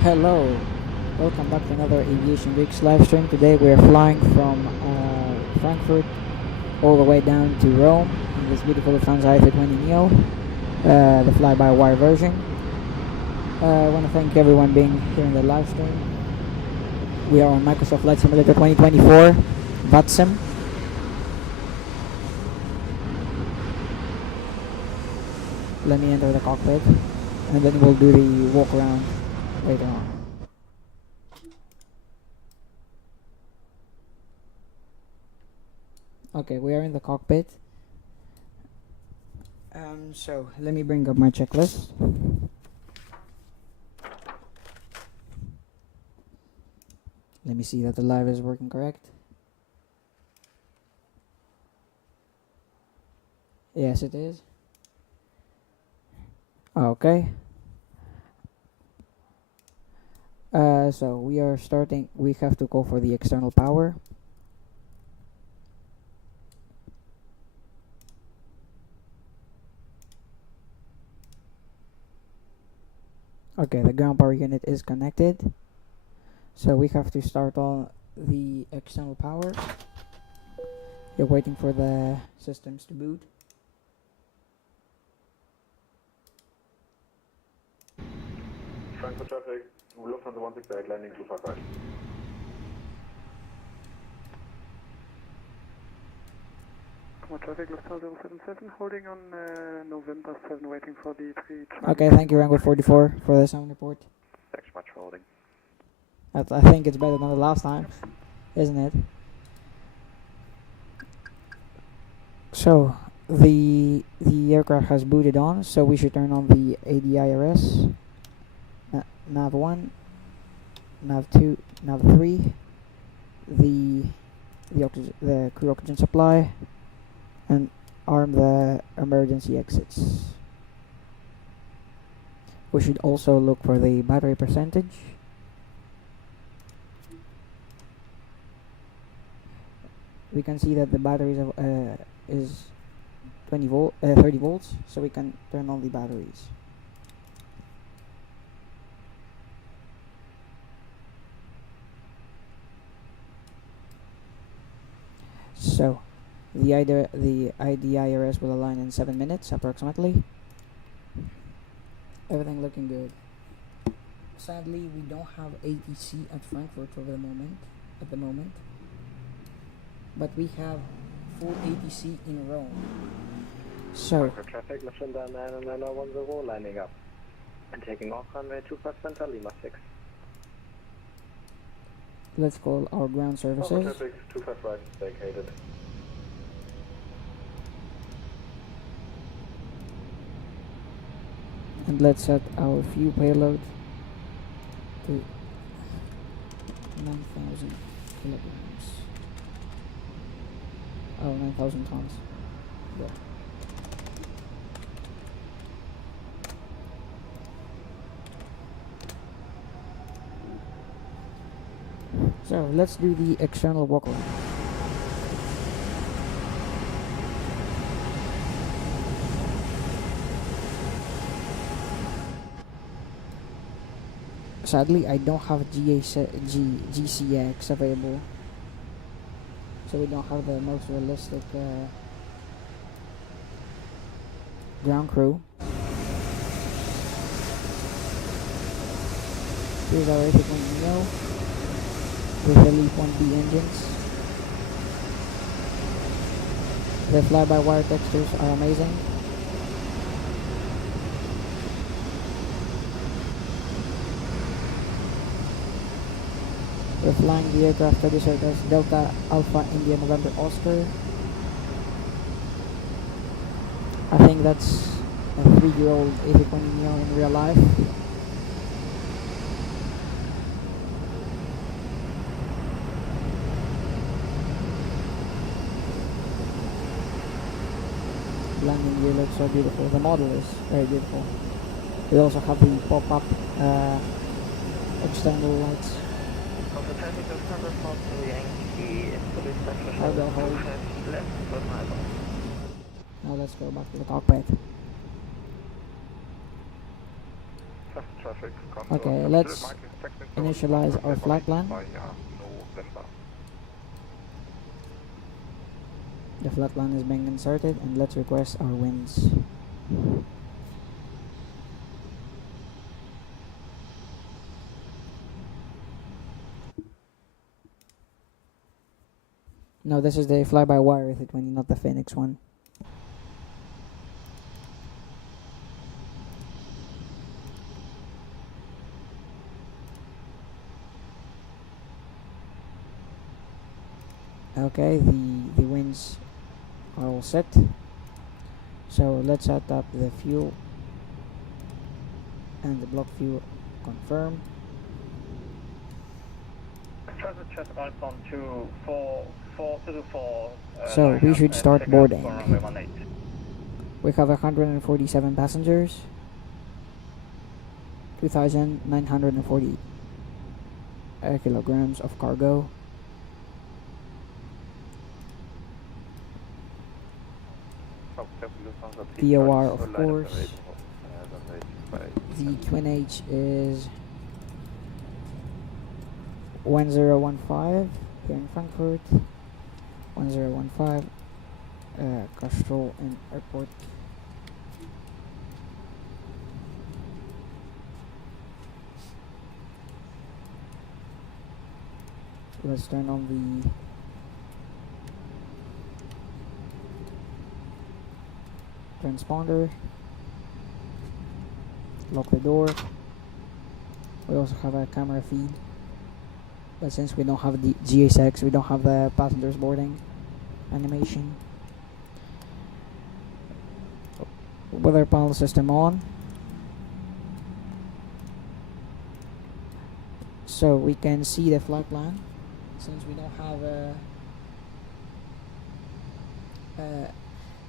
Hello, welcome back to another AviationGreeks live stream. Today we are flying from Frankfurt all the way down to Rome in this beautiful Lufthansa A320neo, the fly-by-wire version. I want to thank everyone being here in the live stream. We are on Microsoft Flight Simulator 2024, VATSIM. Let me enter the cockpit, and then we'll do the walk around later on. Okay, we are in the cockpit. So let me bring up my checklist. Let me see that the live is working correct. Yes, it is. Okay. So we are starting. We have to go for the external power. Okay, the ground power unit is connected. So we have to start on the external power. You're waiting for the systems to boot. Frankfurt traffic, Lufthansa 168 landing 255. Traffic Lufthansa 077 holding on November 7 waiting for the 3. Okay, thank you Rango 44 for the sound report. Thanks much for holding. I think it's better than the last time, isn't it? So the aircraft has booted on, so we should turn on the ADIRS, nav 1, nav 2, nav 3, the crew oxygen supply, and arm the emergency exits. We should also look for the battery percentage. We can see that the battery is 30 volts, so we can turn on the batteries. So the IDIRS will align in 7 minutes approximately. Everything looking good. Sadly, we don't have ATC at Frankfurt at the moment, but we have full ATC in Rome. So Traffic Lufthansa 99010 lining up and taking off runway 25 Center Lima 6. let's call our ground services. Traffic 25 right vacated. And let's set our fuel payload to 9,000 kilograms. Oh, 9,000 tons. Yeah. So let's do the external walk around. Sadly, I don't have GCX available, so we don't have the most realistic ground crew. Here's our A320neo with the LEAP 1B engines. The fly-by-wire textures are amazing. We're flying the aircraft registered as Delta Alpha India November Oscar. I think that's a 3-year-old A320neo in real life. Landing gear looks so beautiful. The model is very beautiful. We also have the pop-up external lights. I'll go hold. Now let's go back to the cockpit. Traffic. Okay, let's initialize our flight plan. The flight plan is being inserted, and let's request our winds. No, this is the fly-by-wire A320, not the Phoenix one. Okay, the winds are all set. So let's set up the fuel and the block fuel confirm. So we should start boarding. We have 147 passengers, 2,940 kilograms of cargo. VOR, of course. The twin H is 1015 here in Frankfurt. 1015 Castrol and Airport. Let's turn on the transponder, lock the door. We also have a camera feed, but since we don't have the GSX, we don't have the passengers boarding animation. Weather panel system on, so we can see the flight plan. Since we don't have a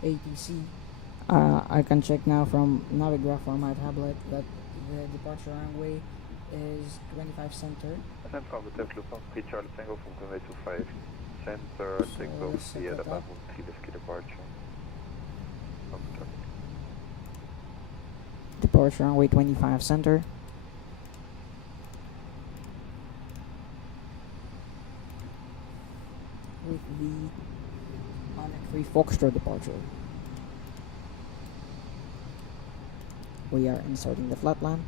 ATC, I can check now from Navigraph on my tablet that the departure runway is 25 center. Central Lufthansa 3 Charlie Tango from runway 25 center, take off via the level 3 Whiskey departure. Departure runway 25 center. With the Onyx 3 Foxtrot departure. We are inserting the flight plan.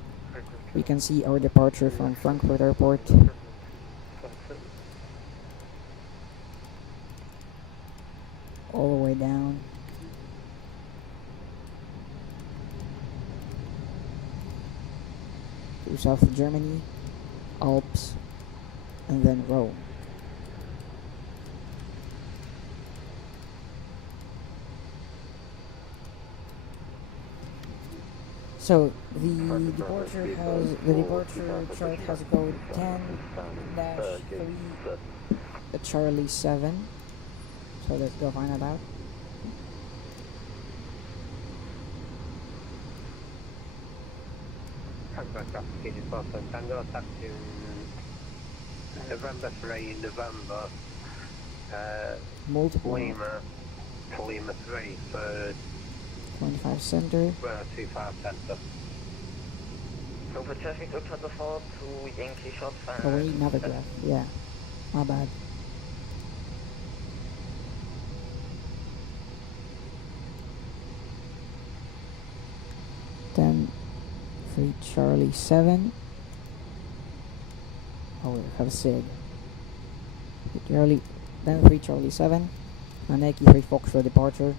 We can see our departure from Frankfurt Airport. All the way down. To South Germany, Alps, and then Rome. So the departure chart has a code 10-3 Charlie 7. So let's go find that out. November 3, November. Multiple. Lima 3 for 25 center. 25 center. Over traffic ultra default to Yankee shot fan. Oh wait, Navigraph. Yeah, my bad. Then 3 Charlie 7. Oh, we have SIG. 3 Charlie 7. Aneki 3 Fox for departure.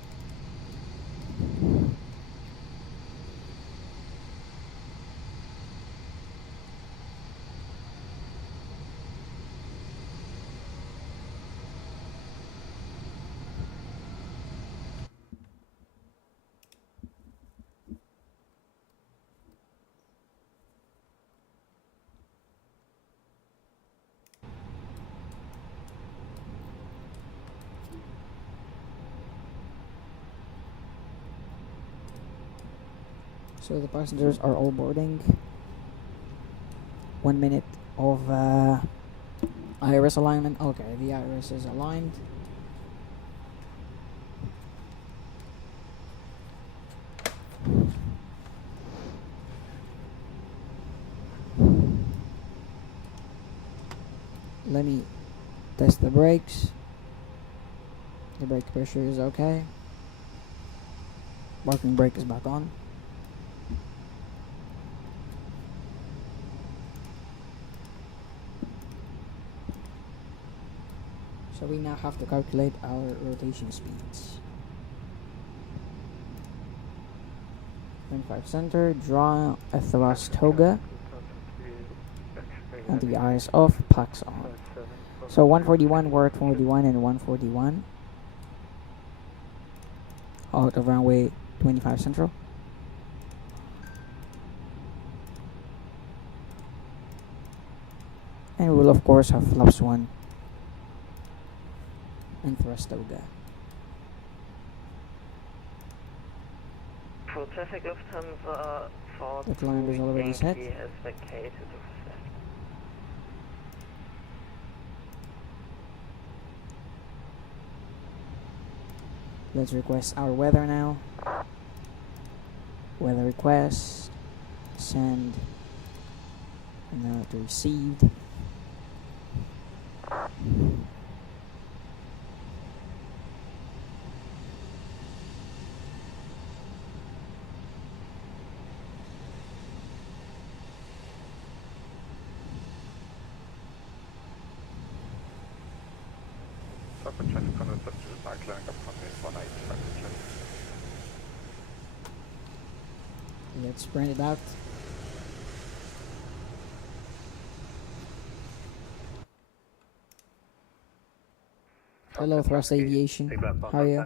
So the passengers are all boarding. 1 minute of iris alignment. Okay, the iris is aligned. let me test the brakes. The brake pressure is okay. Parking brake is back on. So we now have to calculate our rotation speeds. 25 center, draw a thrust toga, and the eyes off, packs on. So 141, we're at 41 and 141. Out of runway 25 central. And we will of course have flaps 1 and thrust toga. For traffic Lufthansa, for The climb is already set. Yankee has vacated to set. Let's request our weather now. Weather request. Send. And now it received. Cockpit traffic control substitute by clearing up runway 185 traffic. Let's print it out. Hello, Thrust Aviation. How are you?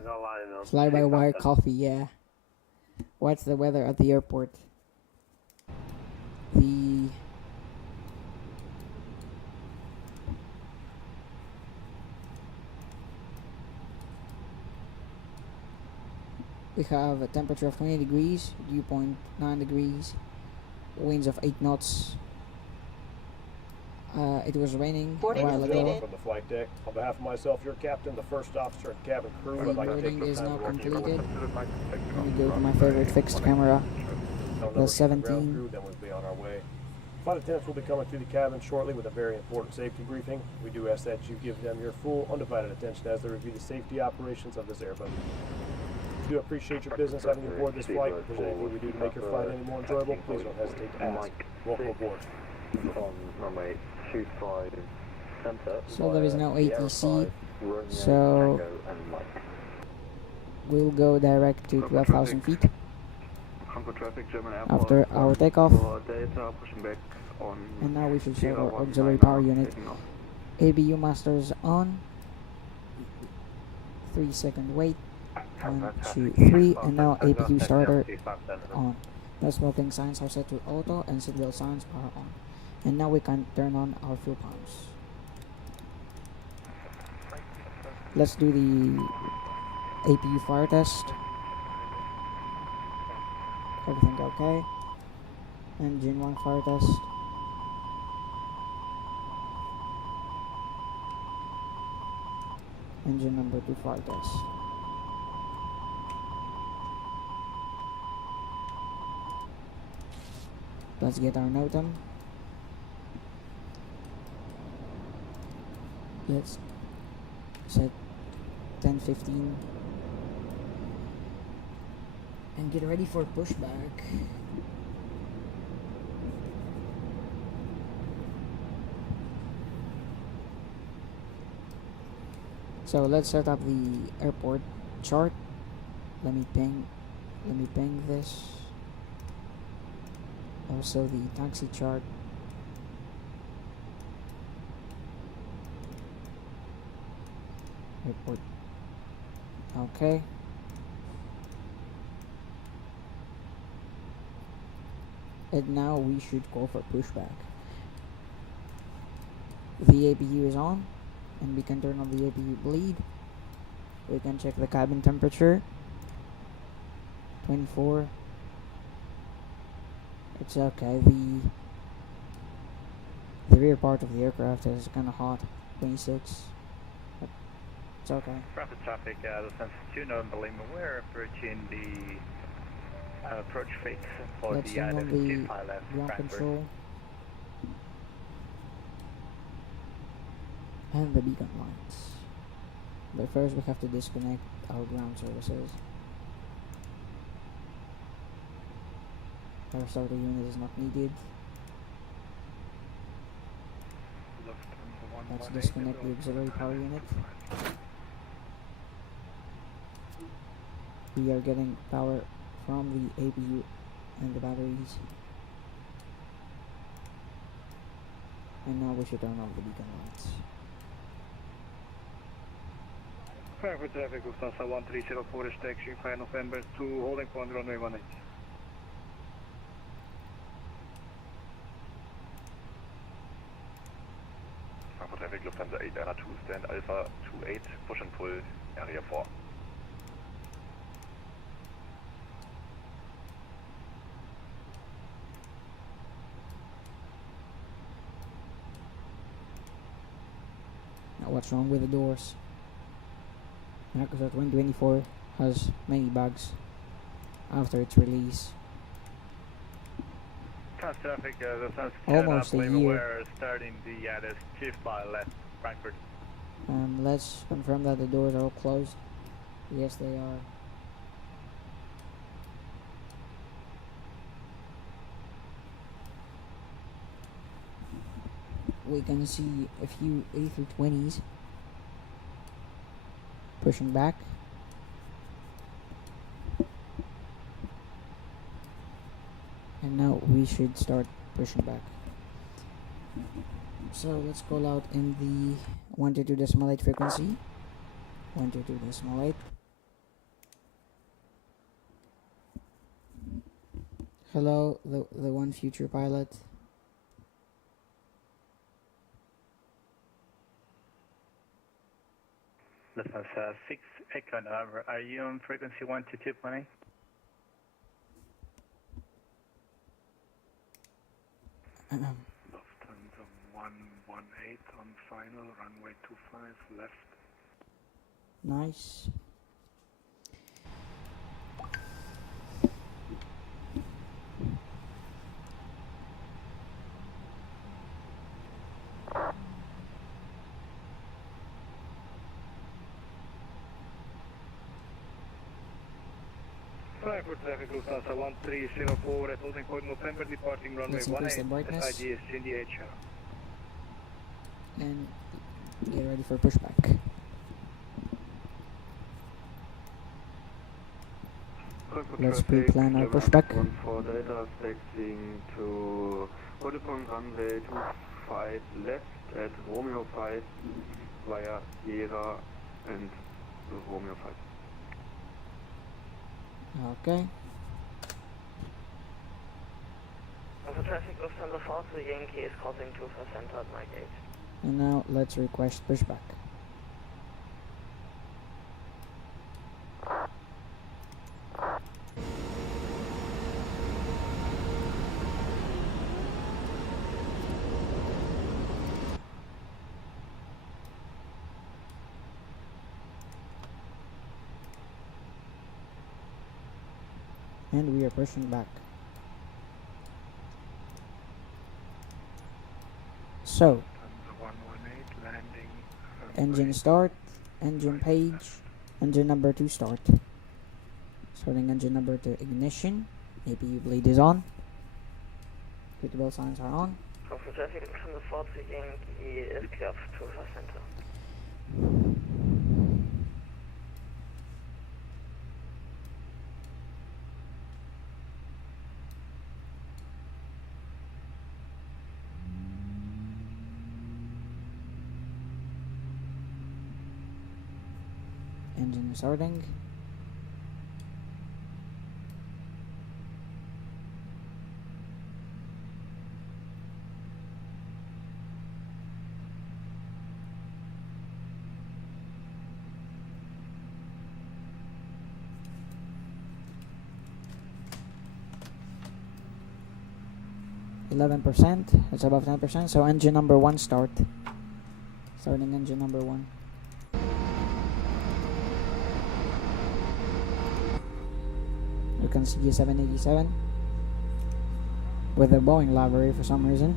Fly-by-wire coffee, yeah. What's the weather at the airport? We have a temperature of 20 degrees, dew point 9 degrees, winds of 8 knots. It was raining a while ago. From the flight deck, on behalf of myself, your captain, the first officer, and cabin crew, I'd like to take Reloading the is time now to welcome you. completed. Let me Let go to my favorite fixed camera. The 17. Crew, then we'll be on our way. Flight attendants will be coming through the cabin shortly with a very important safety briefing. We do ask that you give them your full, undivided attention as they review the safety operations of this airboat. We do appreciate your business having you aboard this flight. If there's anything we do to make your flight any more enjoyable, please don't hesitate to ask. Welcome aboard. On runway 25 center. So there is no via ATC, Sierra 5, so Romeo, Tango and Mike. we'll go direct to 12,000 feet Frankfurt traffic, German after our takeoff. Data pushing back on. And now we should set our auxiliary power unit. ABU masters on. 3-second wait. 1, 2, 3, and now APU starter on. The smoking signs are set to auto and seatbelt signs are on. And now we can turn on our fuel pumps. Let's do the APU fire test. Everything okay? Engine 1 fire test. Engine number 2 fire test. Let's get our NOTAM. Let's set 10:15 and get ready for pushback. So let's set up the airport chart. Let me ping this. Also the taxi chart. Airport. Okay. And now we should go for pushback. The APU is on, and we can turn on the APU bleed. We can check the cabin temperature. 24. It's okay. The rear part of the aircraft is kind of hot. 26. But it's okay. Frankfurt traffic, Lufthansa 2 November Lima, we're approaching the approach fix for Let's the turn on the ILS 25 ground Frankfurt. control. and the beacon lights. But first we have to disconnect our ground services. Our starter unit is not needed. Let's disconnect the auxiliary power unit. We are getting power from the APU and the batteries. And now we should turn off the beacon lights. Frankfurt traffic Lufthansa 1304 is taxiing 5 November to holding point runway 18. Frankfurt traffic Lufthansa 892 stand Alpha 28 push and pull area 4. Now what's wrong with the doors? Yeah, because our 2024 has many bugs after its release. Traffic, Lufthansa Almost a year. We're starting the ADDF shift by left Frankfurt. Let's confirm that the doors are all closed. Yes, they are. We can see a few A320s pushing back. And now we should start pushing back. So let's call out in the 122.8 frequency. 122.8. Hello, the one future pilot. Lufthansa 6 Echo November, are you on frequency 122.8? Lufthansa 118 on final, runway 25 left. Nice. Frankfurt traffic Lufthansa 1304 at holding point November departing runway Let's increase the 18 brightness. SID is in the HR. And get ready for pushback. Let's pre-plan our pushback. 14 Delta taxiing to Vodafone runway 25 left at Romeo 5 via Sierra and Romeo 5. Okay. Also traffic Lufthansa 4 to Yankee is crossing 2% at my gate. And now let's request pushback. And we are pushing back. So, engine start, engine page, engine number 2 start. Starting engine number 2 ignition, APU bleed is on. Seatbelt signs are on. Also traffic Lufthansa 4 to Yankee is clear to the center. Engine starting. %. It's above 10%. So engine number 1 start. Starting engine number 1. You can see a 787 with a Boeing livery for some reason.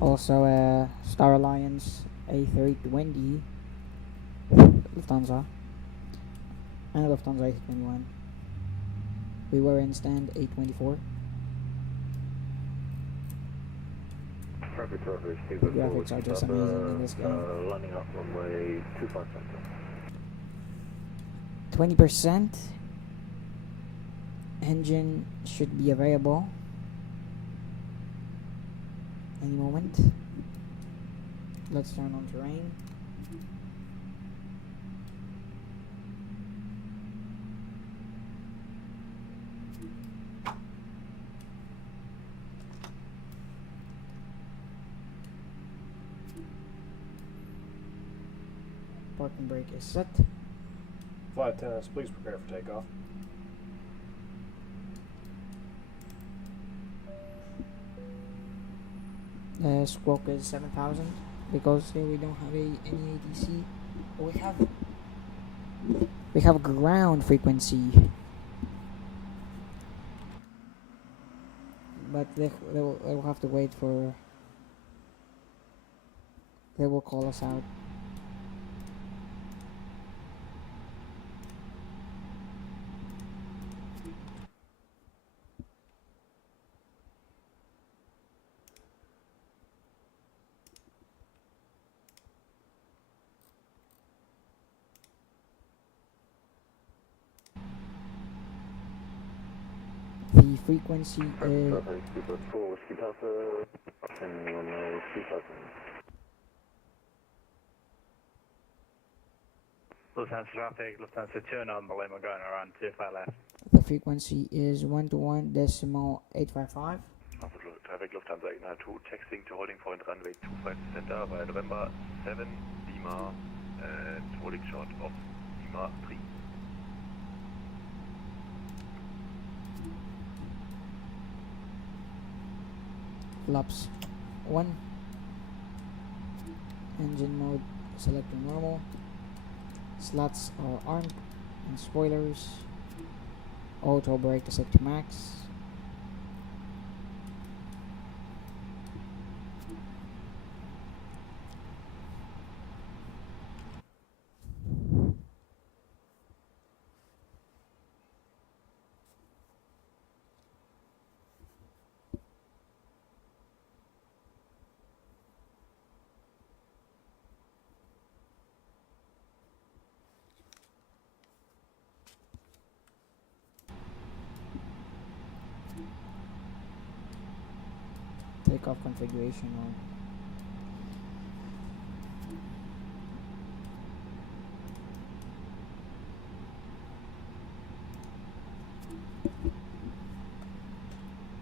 Also a Star Alliance A320 Lufthansa and Lufthansa A321. We were in stand 824. Traffic, The graphics are just amazing in this game. Landing up runway 25 center. 20% engine should be available any moment. Let's turn on terrain. Parking brake is set. Flight attendants, please prepare for takeoff. Squawk is 7,000 because here we don't have any ATC. We have ground frequency, but they will have to wait for. They will call us out. The frequency is Lufthansa traffic, Lufthansa 2 number, we're going around 25 left. the frequency is 121.855. Traffic Lufthansa 892, taxiing to holding point runway 25 center via November 7 Lima and holding short of Lima 3. Flaps 1. Engine mode selecting normal. Slats are armed and spoilers. Auto brake set to max. Takeoff configuration on.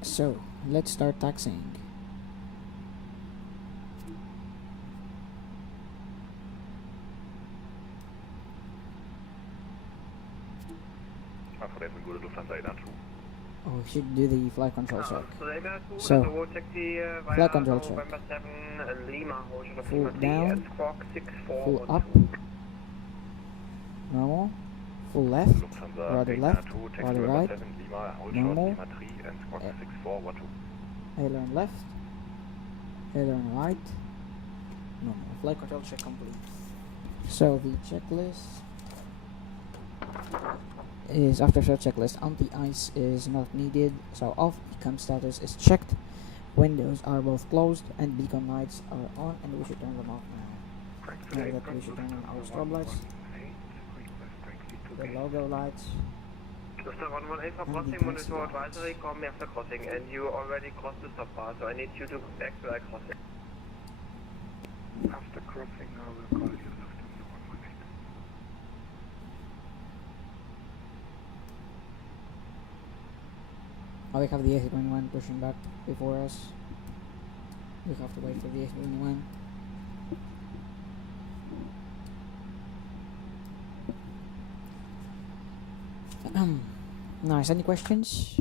So let's start taxiing. Oh, we should do the flight control check. So, flight control check. Full down, full up, normal, full left, rudder left, rudder right, normal, aileron left, aileron right, normal. Flight control check complete. So the checklist is after the checklist. Anti-ice is not needed, so off beacon status is checked, windows are both closed, and beacon lights are on, and we should turn them off now. Now that we should turn on our strobe lights, the logo lights, After 118 for crossing, monitor advisory, call me after crossing, and you already crossed the stop bar, so I need you to go back to that crossing. After crossing, I will call you Lufthansa 118. Oh, we have the A321 pushing back before us. We have to wait for the A321. Nice. Any questions?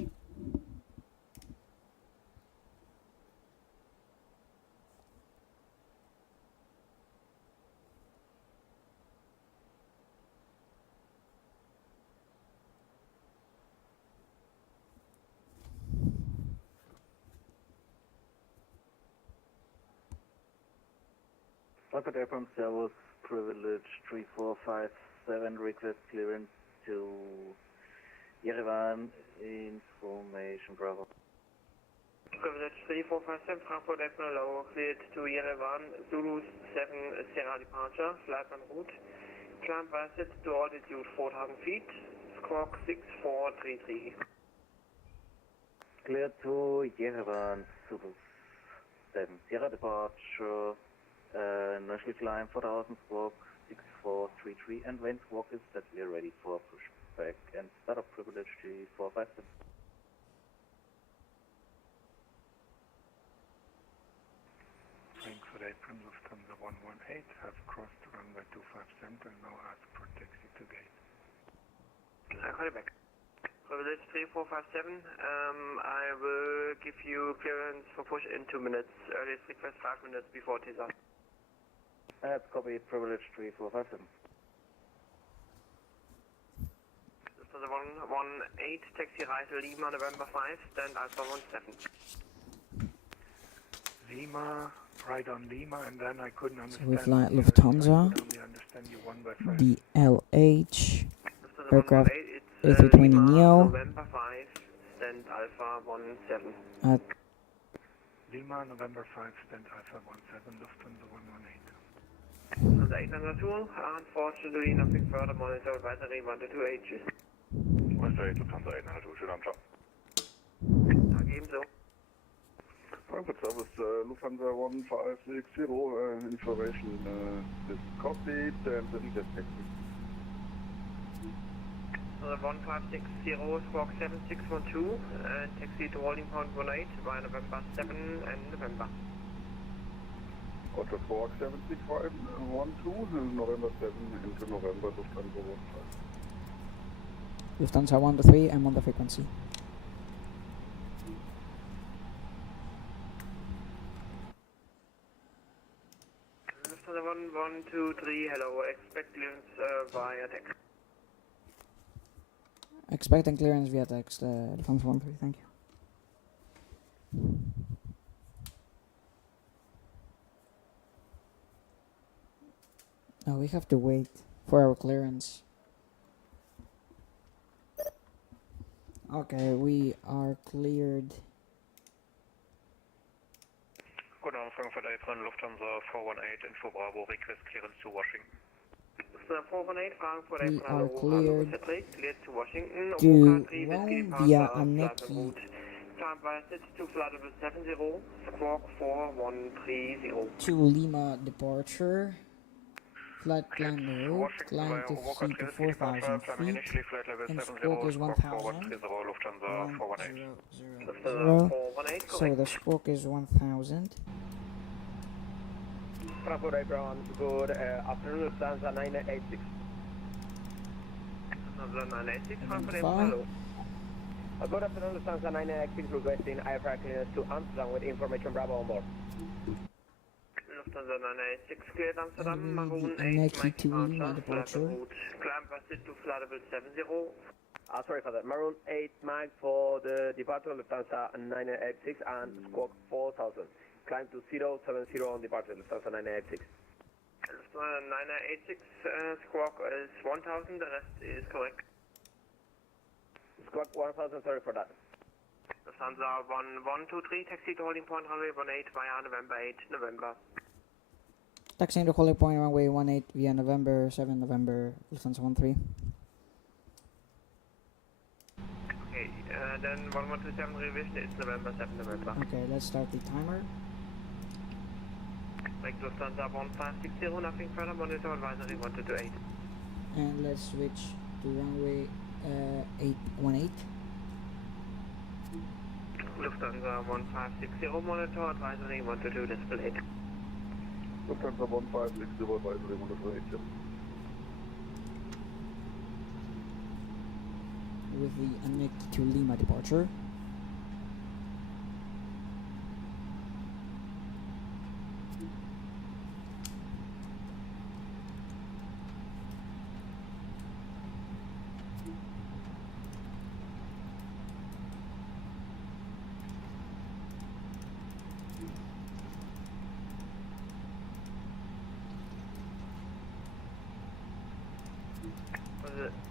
Frankfurt Airport Servus, privilege 3457, request clearance to Yerevan, information Bravo. Privilege 3457, Frankfurt Airport low, cleared to Yerevan, Zulu 7 Sierra departure, flight en route. Climb VATSIM to altitude 4,000 feet, squawk 6433. Clear to Yerevan, Zulu 7 Sierra departure, initial climb 4,000, squawk 6433, and when squawk is set, we are ready for pushback and start of privilege 3457. Frankfurt Apron, Lufthansa 118, have crossed runway 25 center and now ask for taxi to gate. I call you back. Privilege 3457, I will give you clearance for push in 2 minutes. Earliest request 5 minutes before TISA. That's copy, privilege 3457. Lufthansa 118, taxi right Lima, November 5, stand Alpha 17. Lima, right on Lima, and then I couldn't So understand. we fly the Lufthansa, I could only understand you 1 by 5. the LH Lufthansa aircraft 118, it's A320neo November 5, stand Alpha 17. at Lima, November 5, stand Alpha 17, Lufthansa 118. Lufthansa 802, unfortunately nothing further, monitor advisory 122H. West 8, Lufthansa 802, schön am Job. Tag ebenso. Frankfurt Service, Lufthansa 1560, information is Cockpit and the lead taxi. 1560, squawk 7612, taxi to holding point 18 by November 7 and November. Auto Squawk 76512, November 7 into November, Lufthansa 15. Lufthansa 1 to 3, I'm on the frequency. Lufthansa 1123, hello, expect clearance via text. Expecting clearance via text, Lufthansa 1 3, thank you. Oh, we have to wait for our clearance. Okay, we are cleared. Good on Frankfurt Apron, Lufthansa 418, info Bravo, request clearance to Washington. Lufthansa 418, Frankfurt We Apron, are cleared cleared to Washington, to Oka 3 Rome Whiskey via departure, flight en Aneki. route. Climb VATSIM to flight level 70, squawk 4130. To Lima departure. Flight climb the route, climb to Oka feet to 3 Whiskey 4,000 climbing feet, initially flight level and 70, squawk is squawk 1,000. 4130, Lufthansa 418. Lufthansa 418, So correct. the squawk is 1,000. Frankfurt Apron, good afternoon, Lufthansa 986. Lufthansa 986, Frankfurt Fine. Apron, hello. Good afternoon, Lufthansa 986, requesting aircraft clearance to Amsterdam with information Bravo on board. Lufthansa 986, cleared Amsterdam, And Maroon the 8, Aneki Mike to Lima departure, flight en departure. route. Climb VATSIM to flight level 70. Sorry for that. Maroon 8 Mike for the departure Lufthansa 986 and squawk 4000. Climb to 070 on departure Lufthansa 986. Lufthansa 986, squawk is 1000, the rest is correct. Squawk 1000, sorry for that. Lufthansa 1123, taxi to holding point runway 18 via November 8, November. Taxiing to holding point runway 18 via November 7, November, Lufthansa 13. Okay, then 1127 revision is November 7, November. Okay, let's start the timer. Like Lufthansa 1560, nothing further, monitor advisory 128. And let's switch to runway 818. Lufthansa 1560, monitor advisory 122, display 8. Lufthansa 1560, advisory 128. With the Aneki to Lima departure.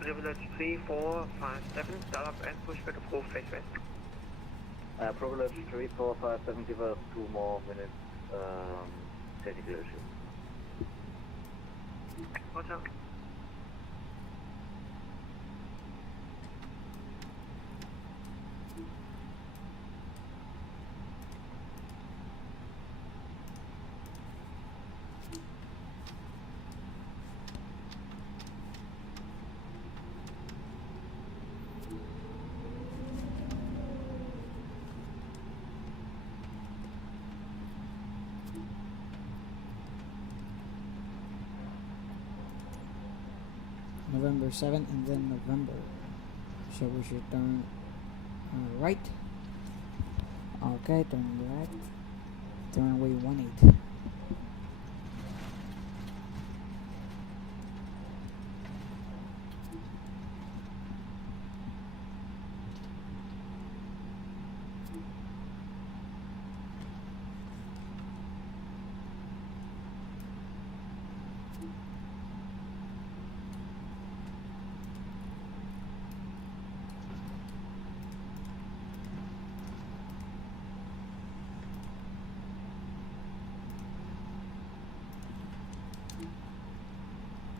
Privilege 3457, start up and pushback approved, face west. Privilege 3457, give us 2 more minutes, technical issue. Roger. November 7 and then November. So we should turn right. Okay, turn right. Turn away 18.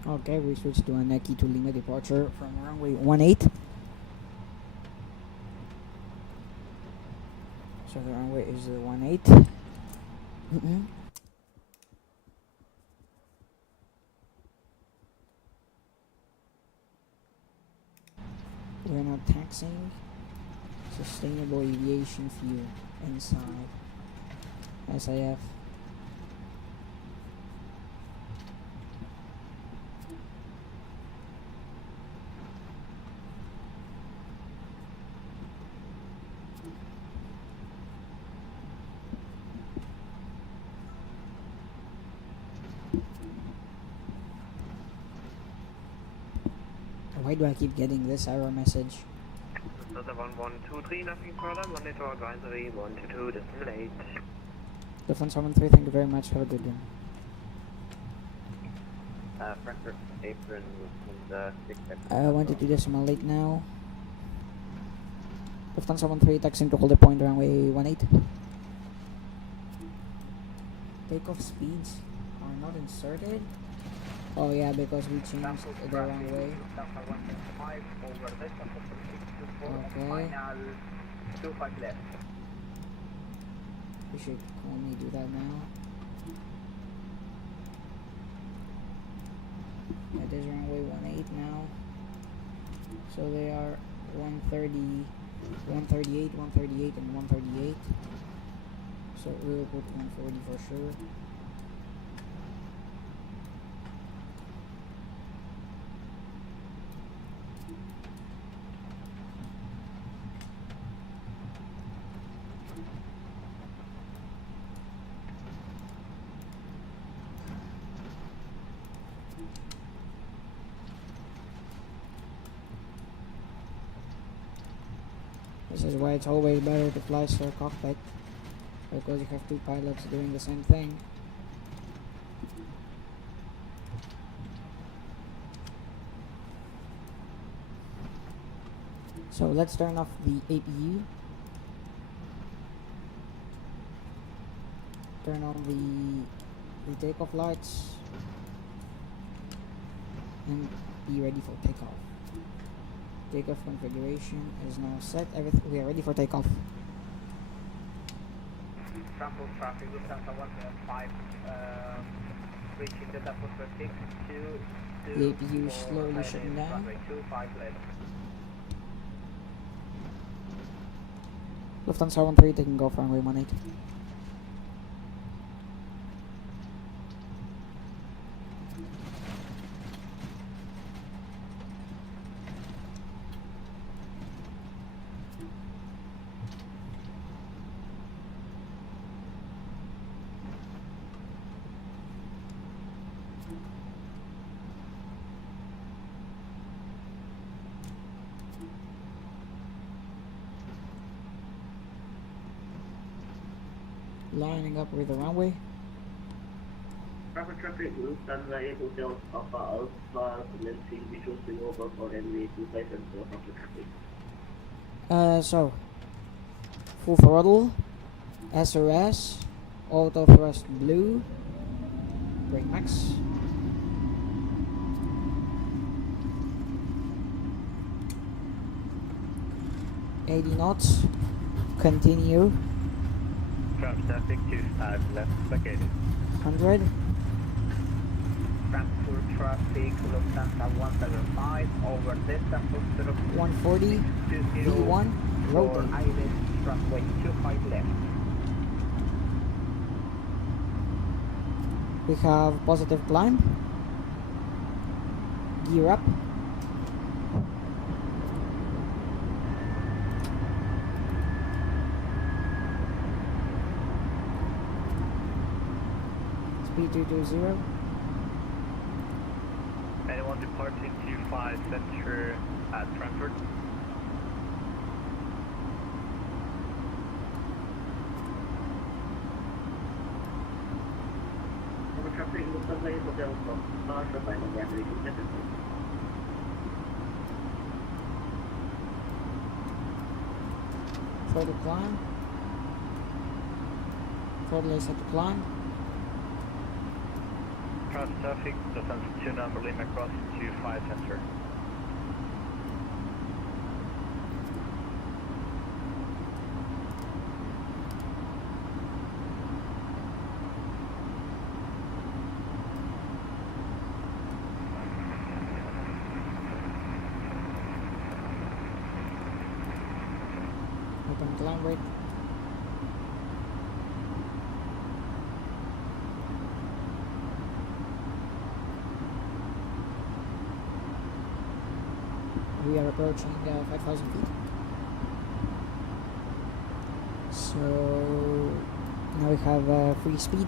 Okay, we switched to a Neki to Lima departure from runway 18. So the runway is the 18. We're now taxing sustainable aviation fuel inside SIF. Why do I keep getting this error message? Another 1123, nothing further, monitor advisory 122, decimal 8. Lufthansa 73, thank you very much, have a good one. Frankfurt, apron, and 6 122 decimal 8 now. Lufthansa 13, taxiing to hold the point runway 18. Takeoff speeds are not inserted. Oh yeah, because we changed the runway. Okay. We should only do that now. It is runway 18 now. So they are 130, 138, 138, and 138. So we will put 140 for sure. This is why it's always better to fly star cockpit, because you have 2 pilots doing the same thing. So let's turn off the APU. Turn on the takeoff lights and be ready for takeoff. Takeoff configuration is now set. We are ready for takeoff. Frankfurt traffic, Lufthansa 175, reaching the atmosphere 622. The APU is slowly shutting down. Runway 25 left. Lufthansa 13 taking off runway 18. Lining up with the runway. Frankfurt traffic, Lufthansa Hotel Papa Alpha, commencing visual spillover for runway 25 and for Frankfurt traffic. So, full throttle, SRS, auto thrust blue, brake max. $80 knots, continue. Ground traffic 25 left vacated. 100, Frankfurt traffic, Lufthansa 175, over Delta Foxtrot 140, V1, rotate. Island, runway 25 left. We have positive climb, gear up, speed 220, Anyone departing 25 center at Frankfurt? Over traffic, Lufthansa Hotel Papa, final runway 27. throttle climb, throttle is set to climb, Ground traffic, Lufthansa 2 number Lima cross 25 center. open climb rate, we are approaching 5,000 feet. So now we have free speed,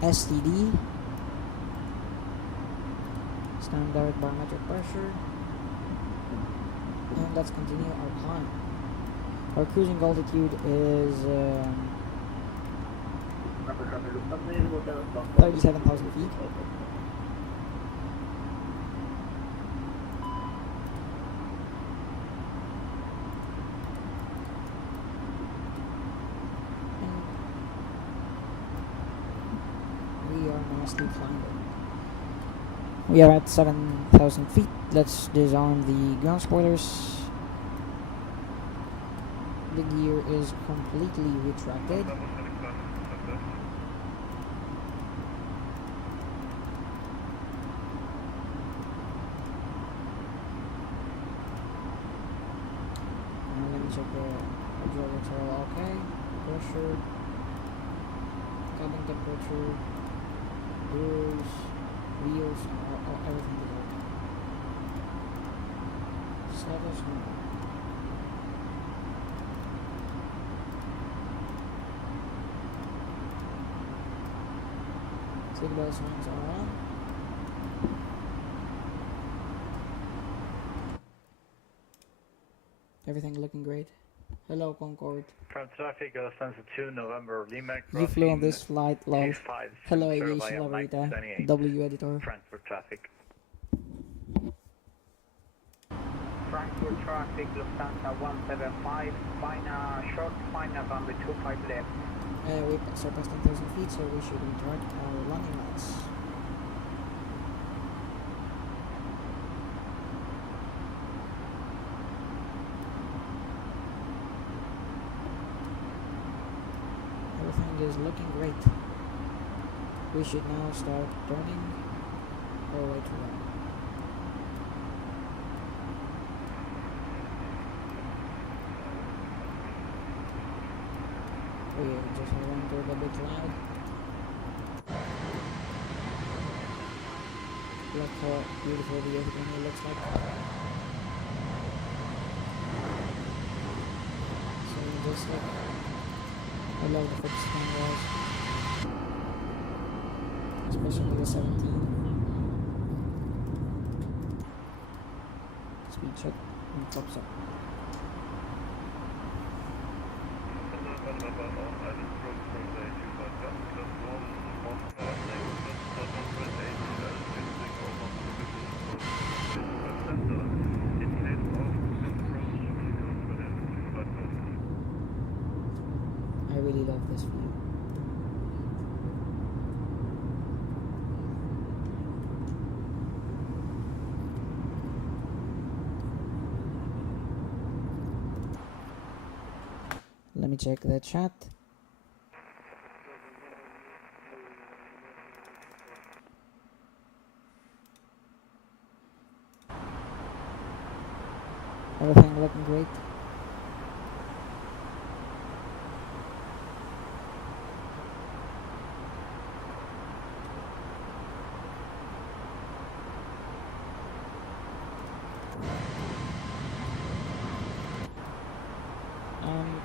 STD, standard barometric pressure, and let's continue our climb. Our cruising altitude is 37,000 feet. We are nicely climbing. We are at 7,000 feet. Let's disarm the ground spoilers. The gear is completely retracted. Now let me check the hydraulics are all okay. Pressure, cabin temperature, doors, wheels, everything is okay. Status no. Seatbelt signs are on. Everything looking great. Hello Concorde. Ground traffic, Lufthansa 2 November Lima You flew on this flight, lol. 25 Hello center Aviation via Lover Mike Rita, 28. W editor. Frankfurt traffic. Frankfurt traffic, Lufthansa 175, short final runway 25 left. We surpassed 10,000 feet, so we should retract our landing lights. Everything is looking great. We should now start turning all the way to right. We just entered a big cloud. Look how beautiful the A320 looks like. So just like, I love the fixed cameras, especially the 17. Speed check and pops up. November auch einen Flug von der 25 really love this view. Let me check the chat. Everything looking great.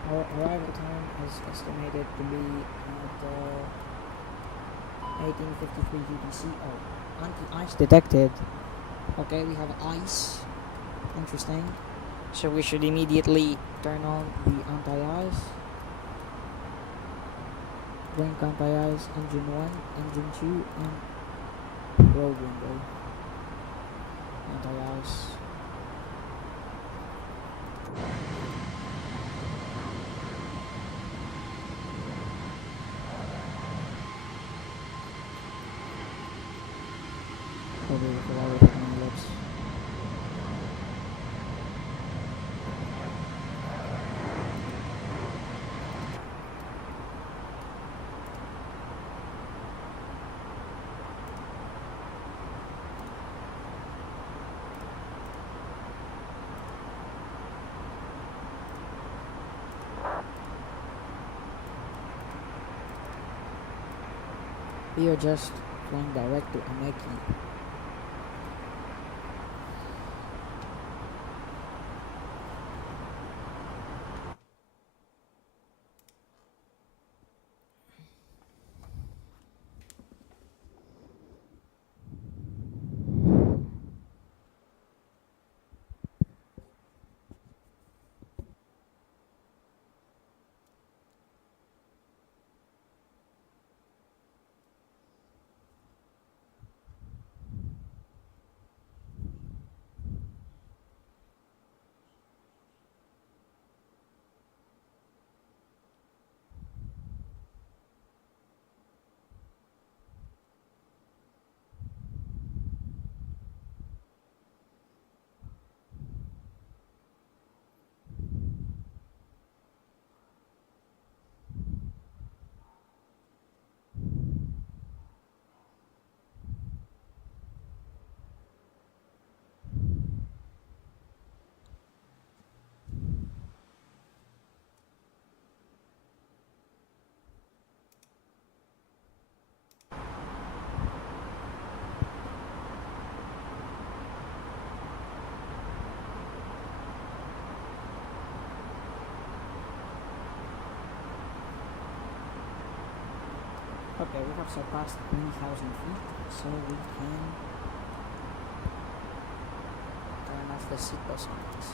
Our arrival time is estimated to be at 1853 UTC. Oh, anti-ice detected. Okay, we have ice. Interesting. So we should immediately turn on the anti-ice. Blink anti-ice, engine 1, engine 2, and roll window. Anti-ice. We are just flying direct to Ameki. Okay, we have surpassed 20,000 feet, so we can turn off the seatbelt signs.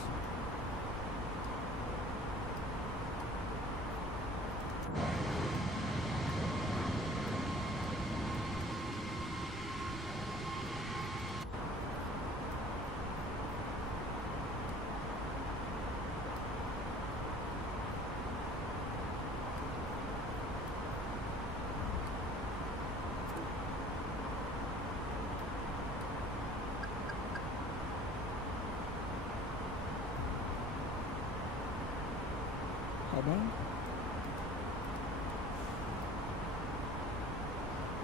Heading.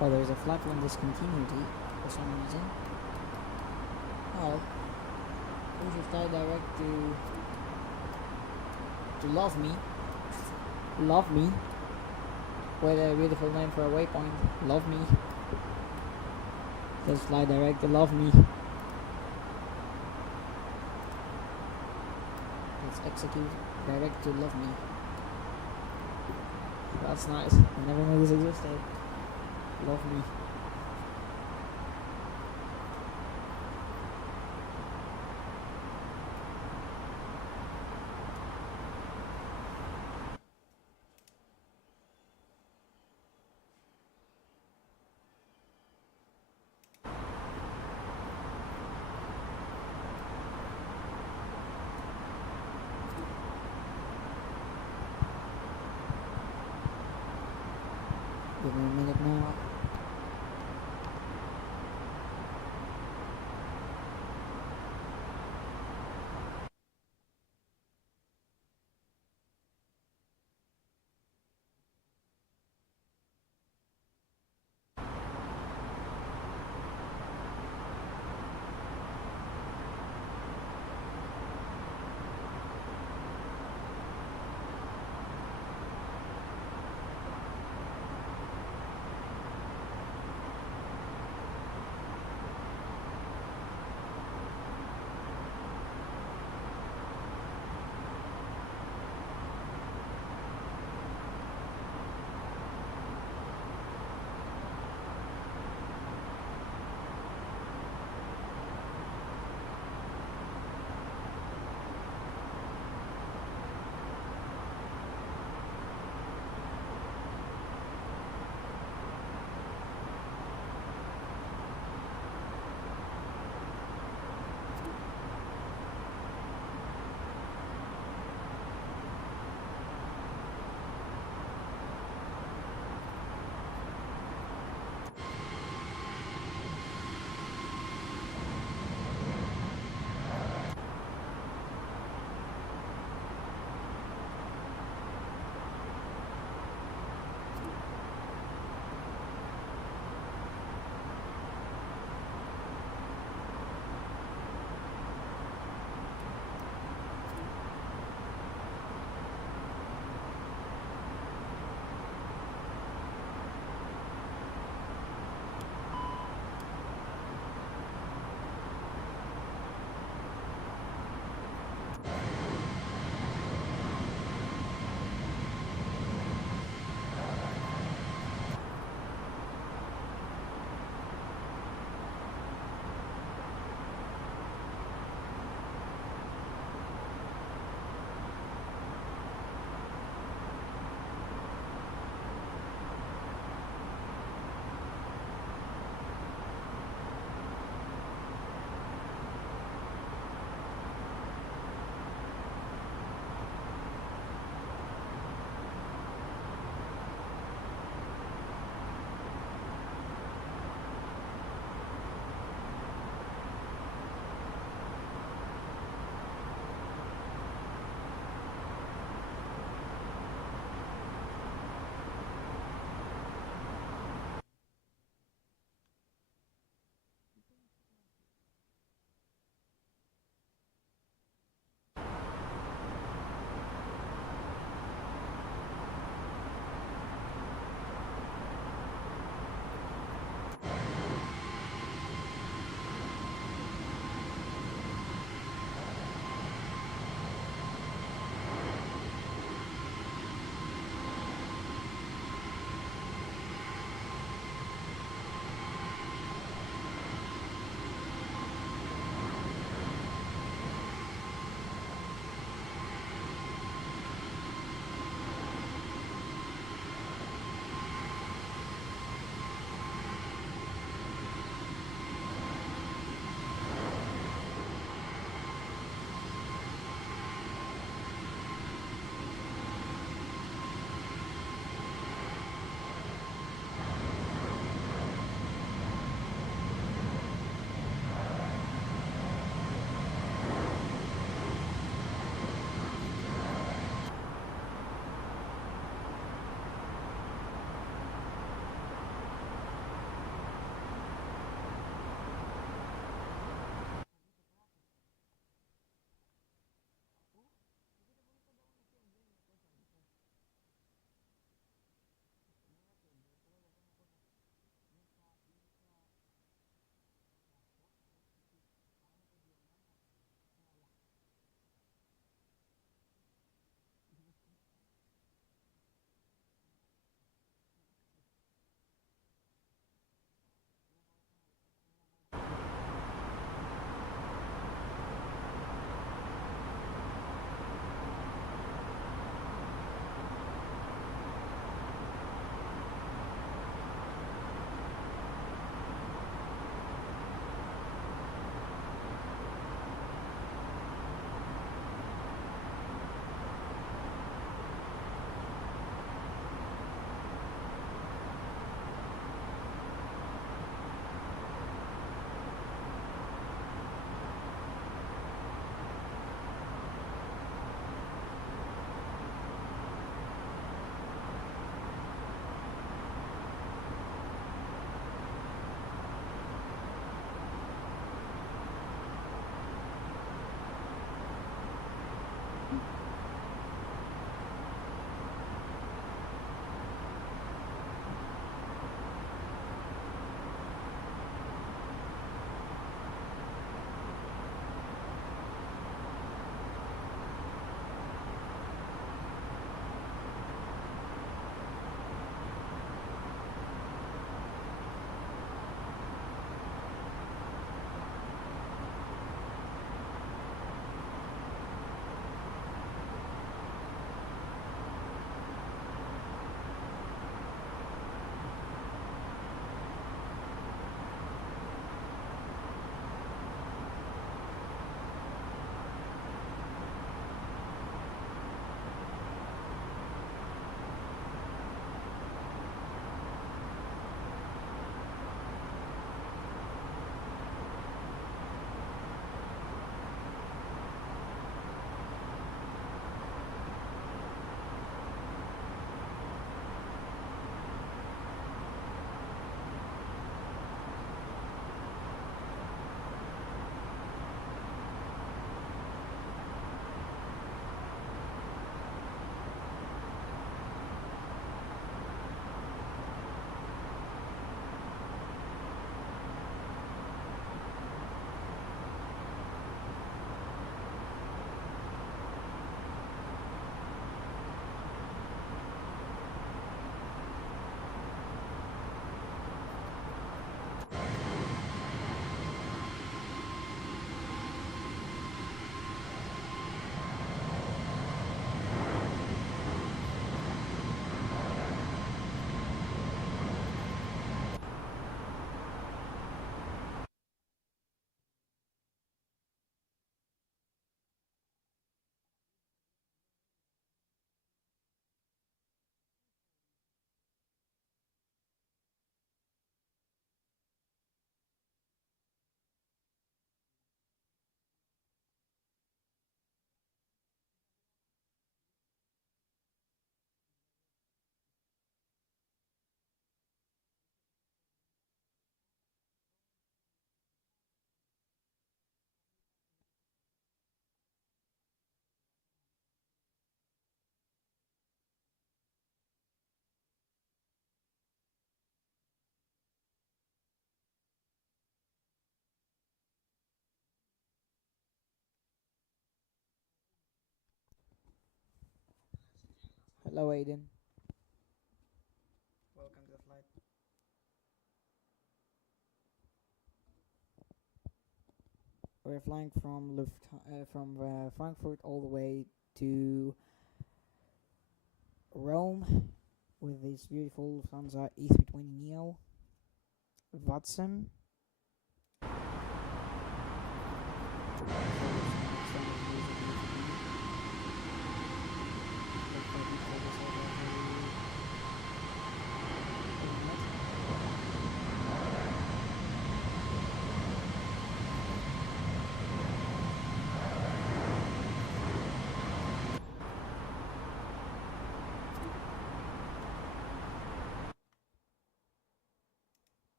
Oh, there's a flat one discontinuity for some reason. Oh, we should fly direct to Love Me. Love Me. What a beautiful name for a waypoint. Love Me. Let's fly direct to Love Me. Let's execute direct to Love Me. That's nice. I never knew this existed. Love Me. Give me a minute now. Hello, Aiden. Welcome to the flight. We're flying from Frankfurt all the way to Rome with this beautiful Lufthansa A320neo VATSIM.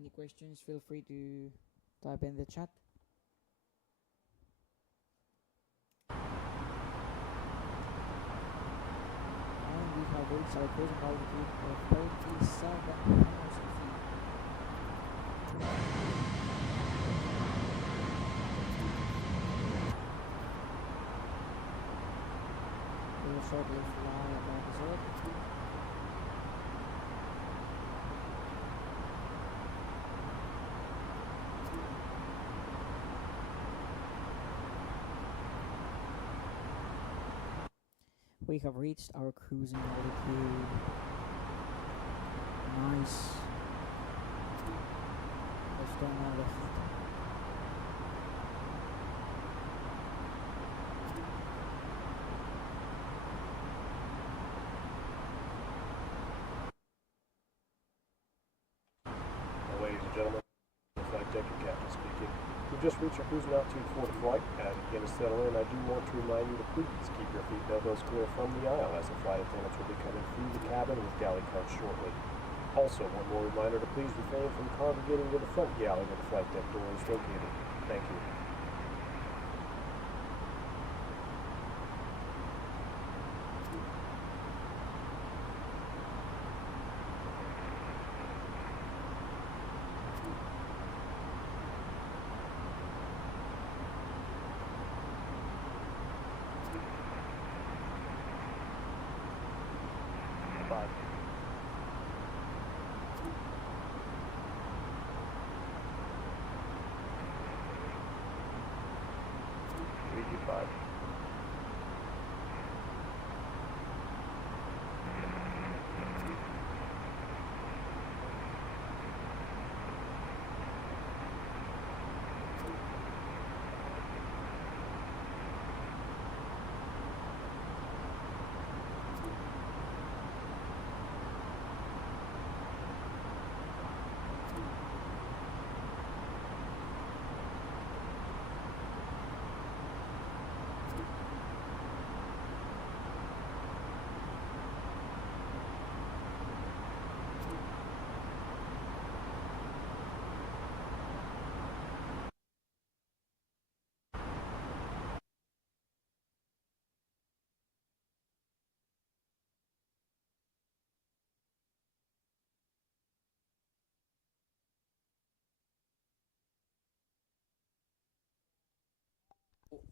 Any questions, feel free to type in the chat. And we have reached our cruising altitude of 37,000 feet. We will shortly fly above this altitude. We have reached our cruising altitude. Nice. Let's go now left. Ladies and gentlemen, the flight deck and captain speaking. We've just reached our cruising altitude for the flight. As we begin to settle in, I do want to remind you to please keep your seat elbows clear from the aisle, as the flight attendants will be coming through the cabin with galley carts shortly. Also, one more reminder to please refrain from congregating to the front galley where the flight deck door is located. Thank you.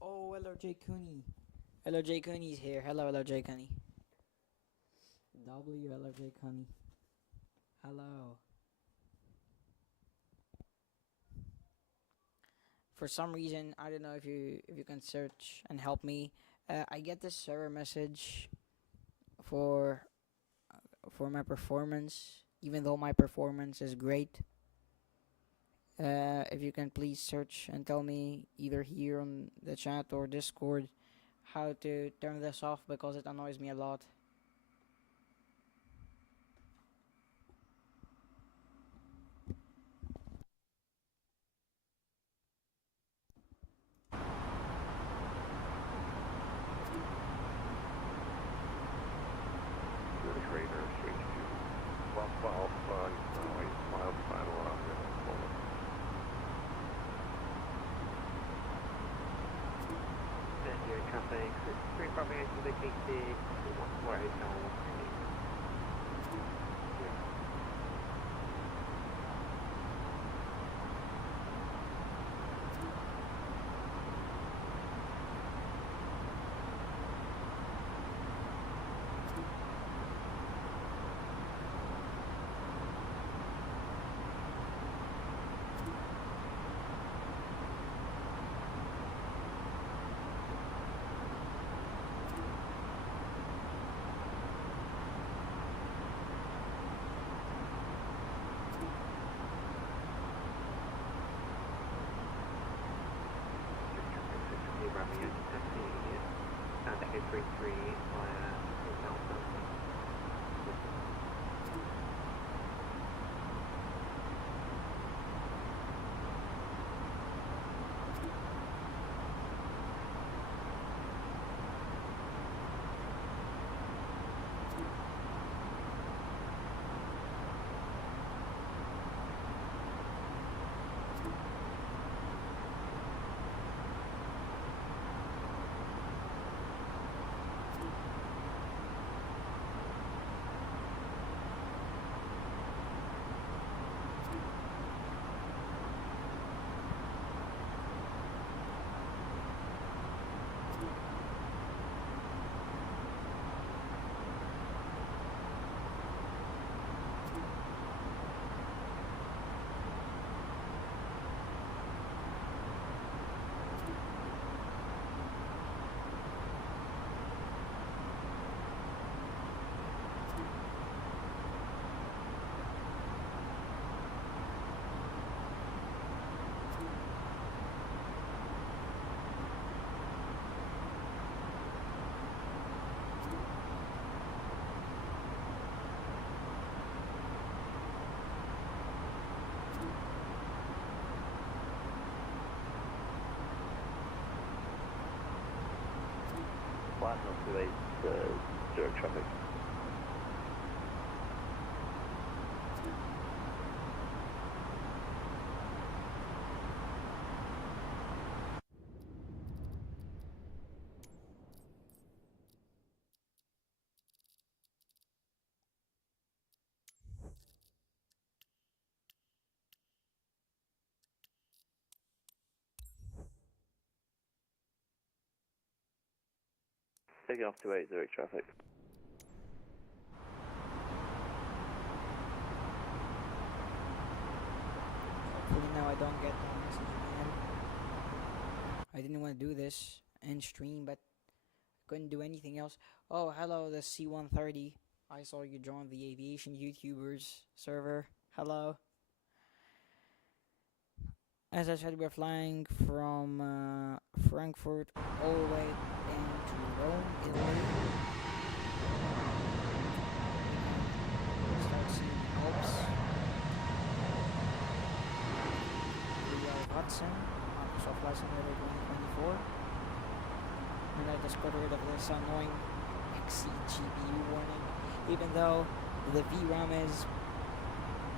Oh, hello, J. Cooney. Hello, J. Cooney's here. Hello, J. Cooney. Hello, J. Cooney. Hello. For some reason, I don't know if you can search and help me. I get this error message for my performance, even though my performance is great. If you can please search and tell me either here on the chat or Discord how to turn this off, because it annoys me a lot. 233 via Delta. Flight not 28, zero traffic. Taking off 28, zero traffic. Hopefully now I don't get that message again. I didn't want to do this in stream, but I couldn't do anything else. Oh, hello, the C-130. I saw you join the Aviation YouTubers server. Hello. As I said, we're flying from Frankfurt all the way down to Rome, Italy. Start seeing the Alps. We are VATSIM, Microsoft Flight Simulator 2024. And I just got rid of this annoying XCGPU warning, even though the VRAM is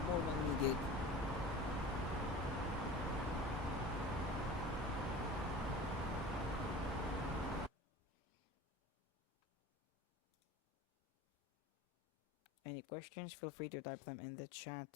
more than needed. Any questions? Feel free to type them in the chat.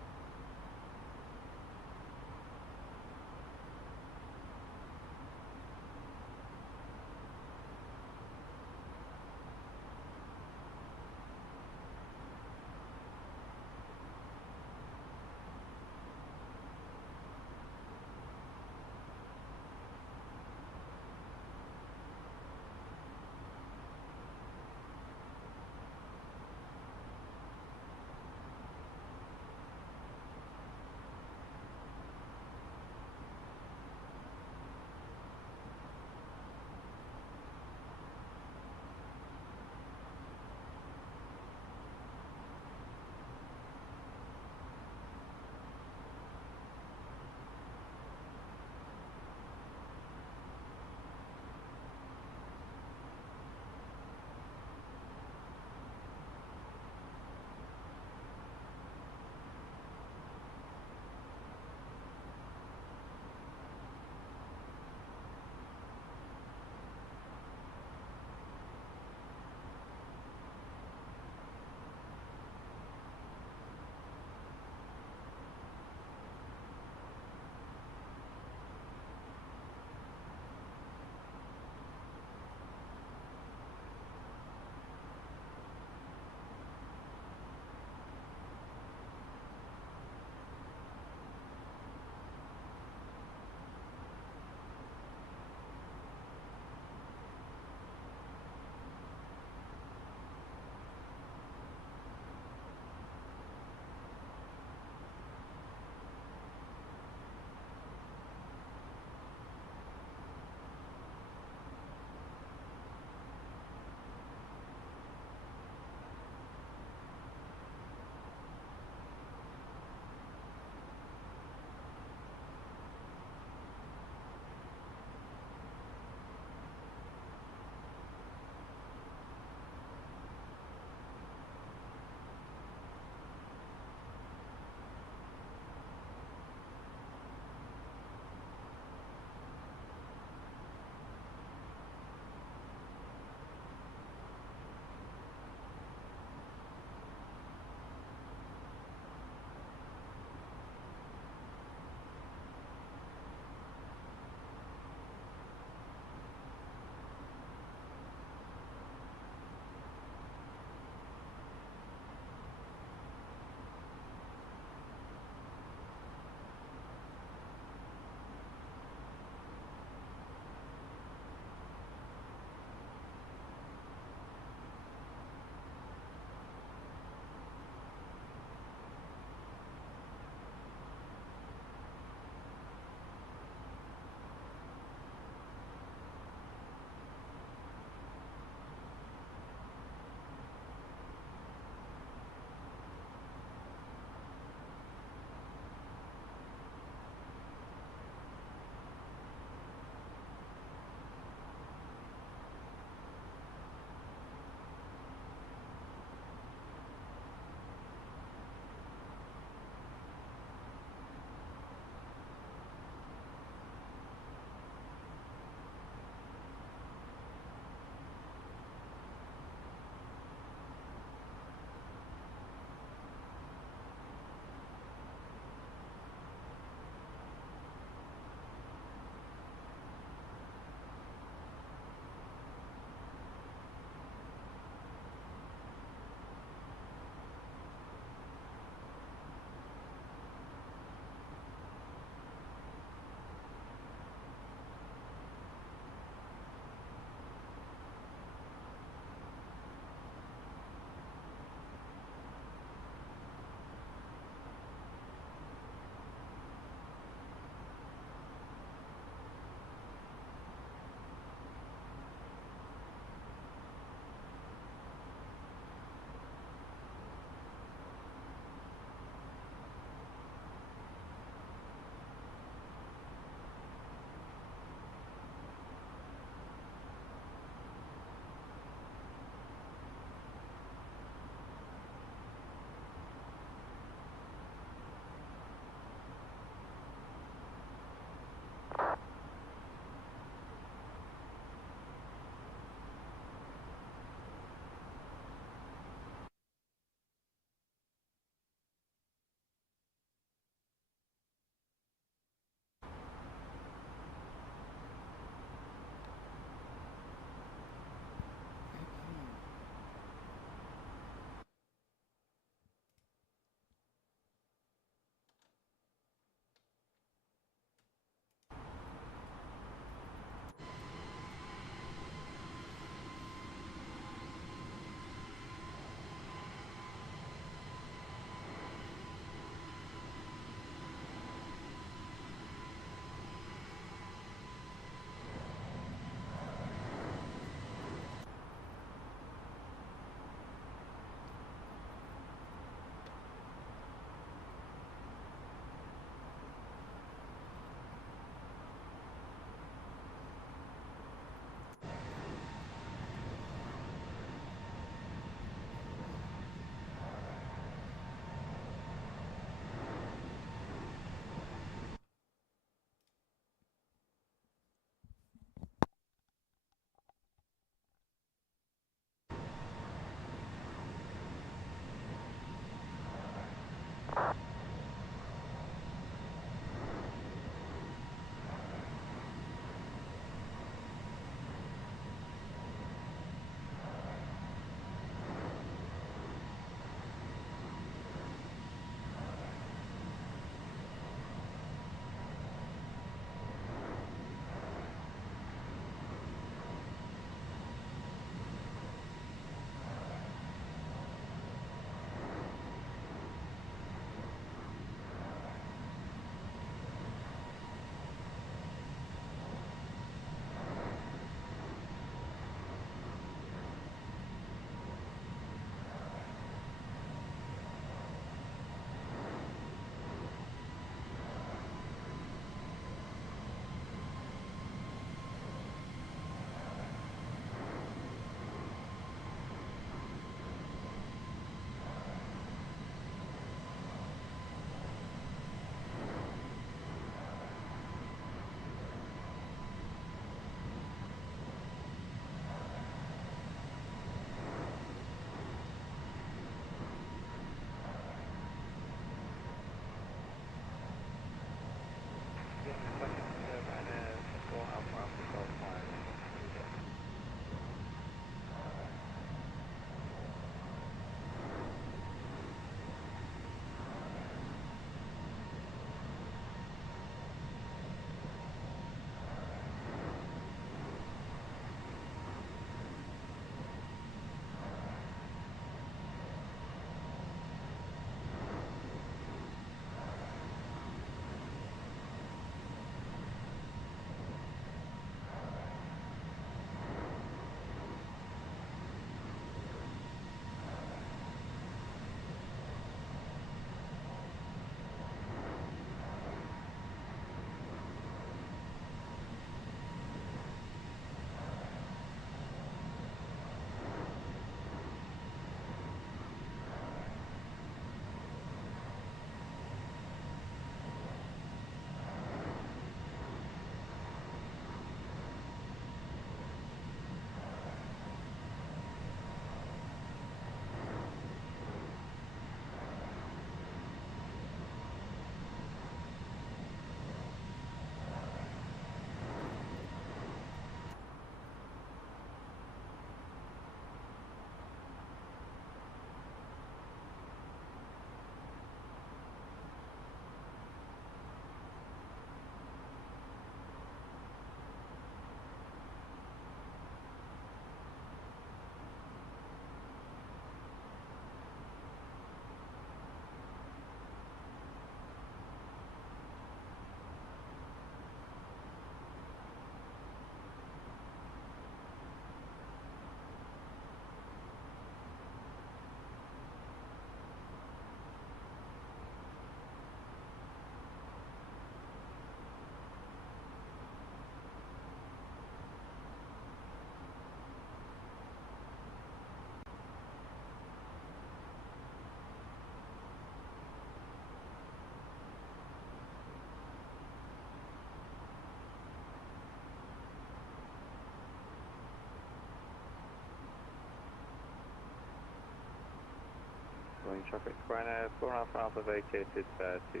Rolling traffic, Ryanair, 4.5 Alpha vacated to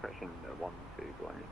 correction 1 to Bologna.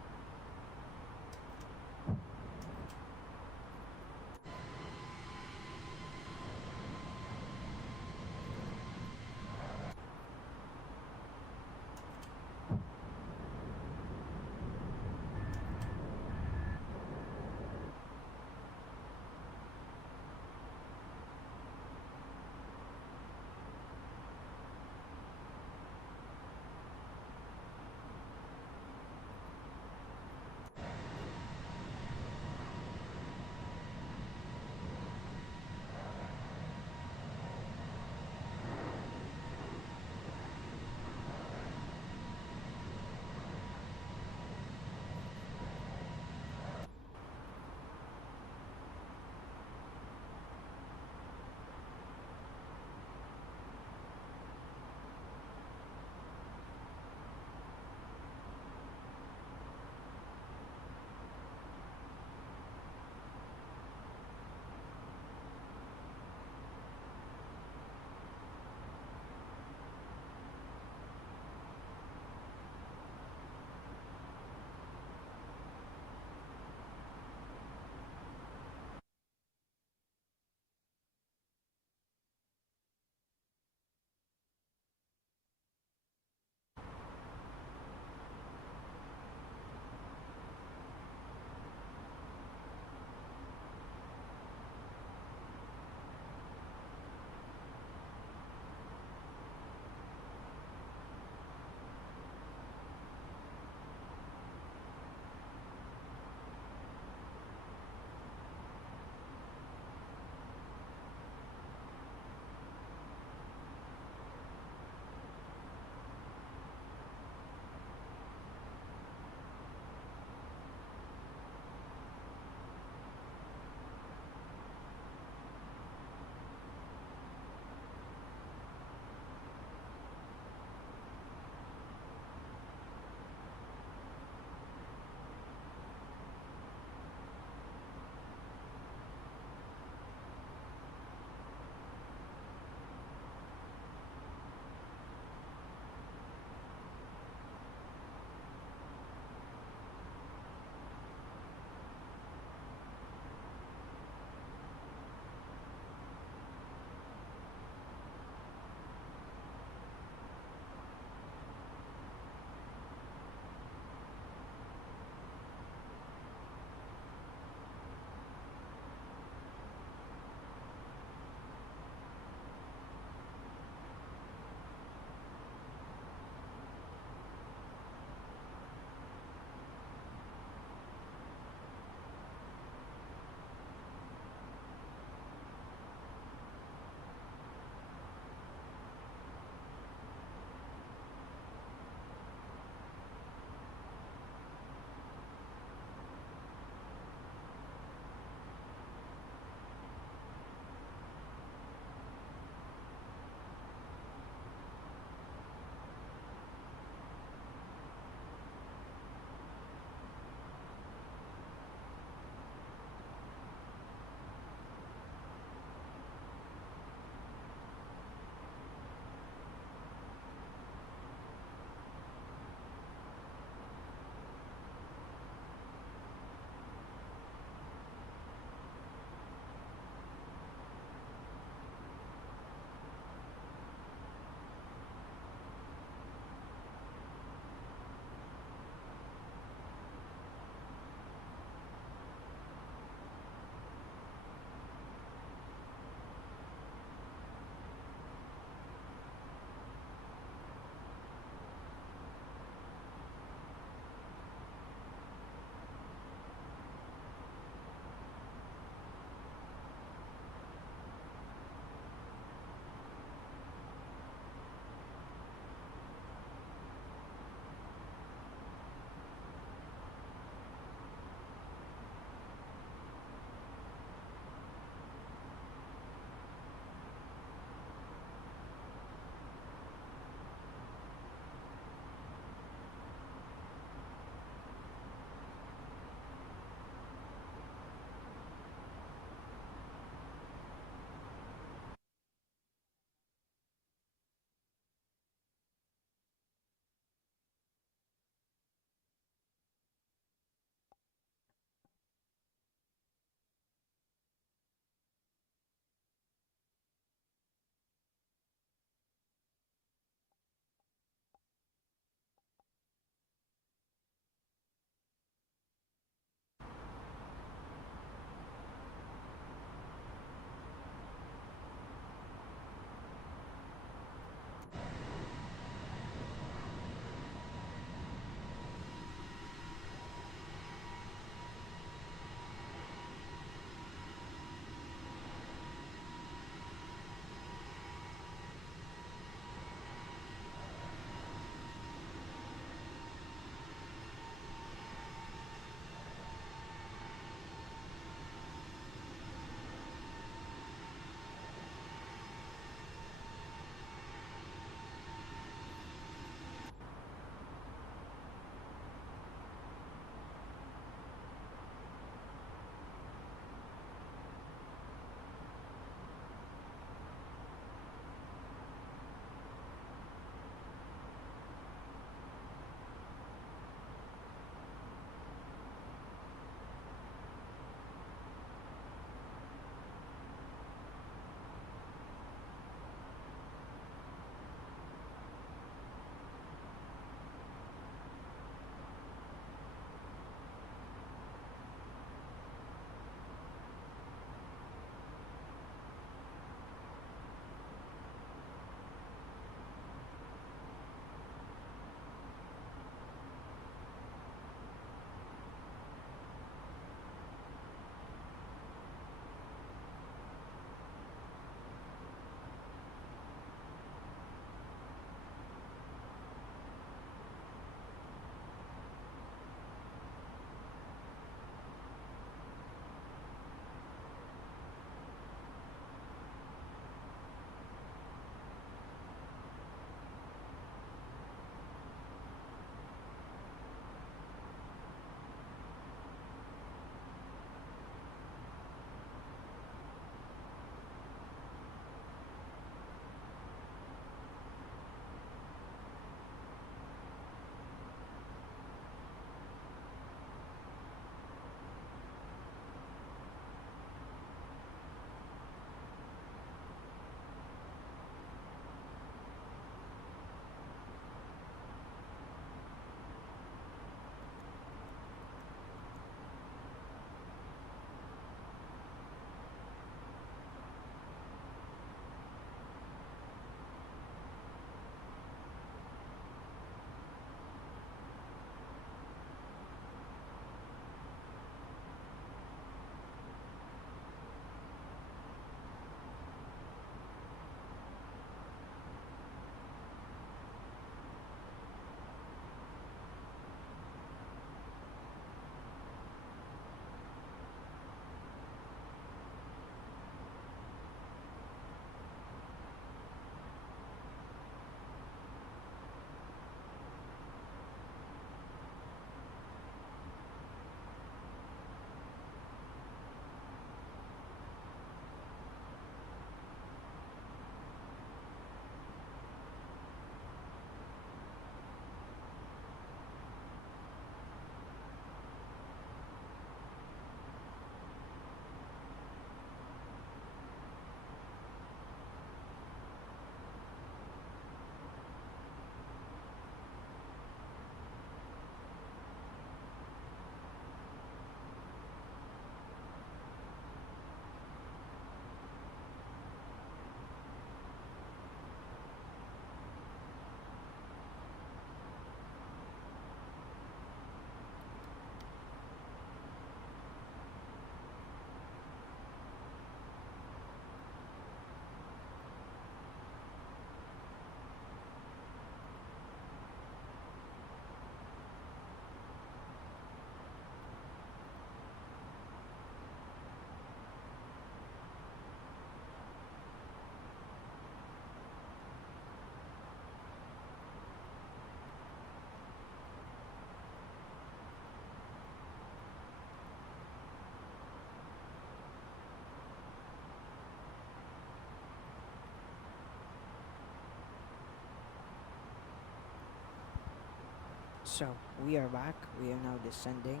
So we are back. We are now descending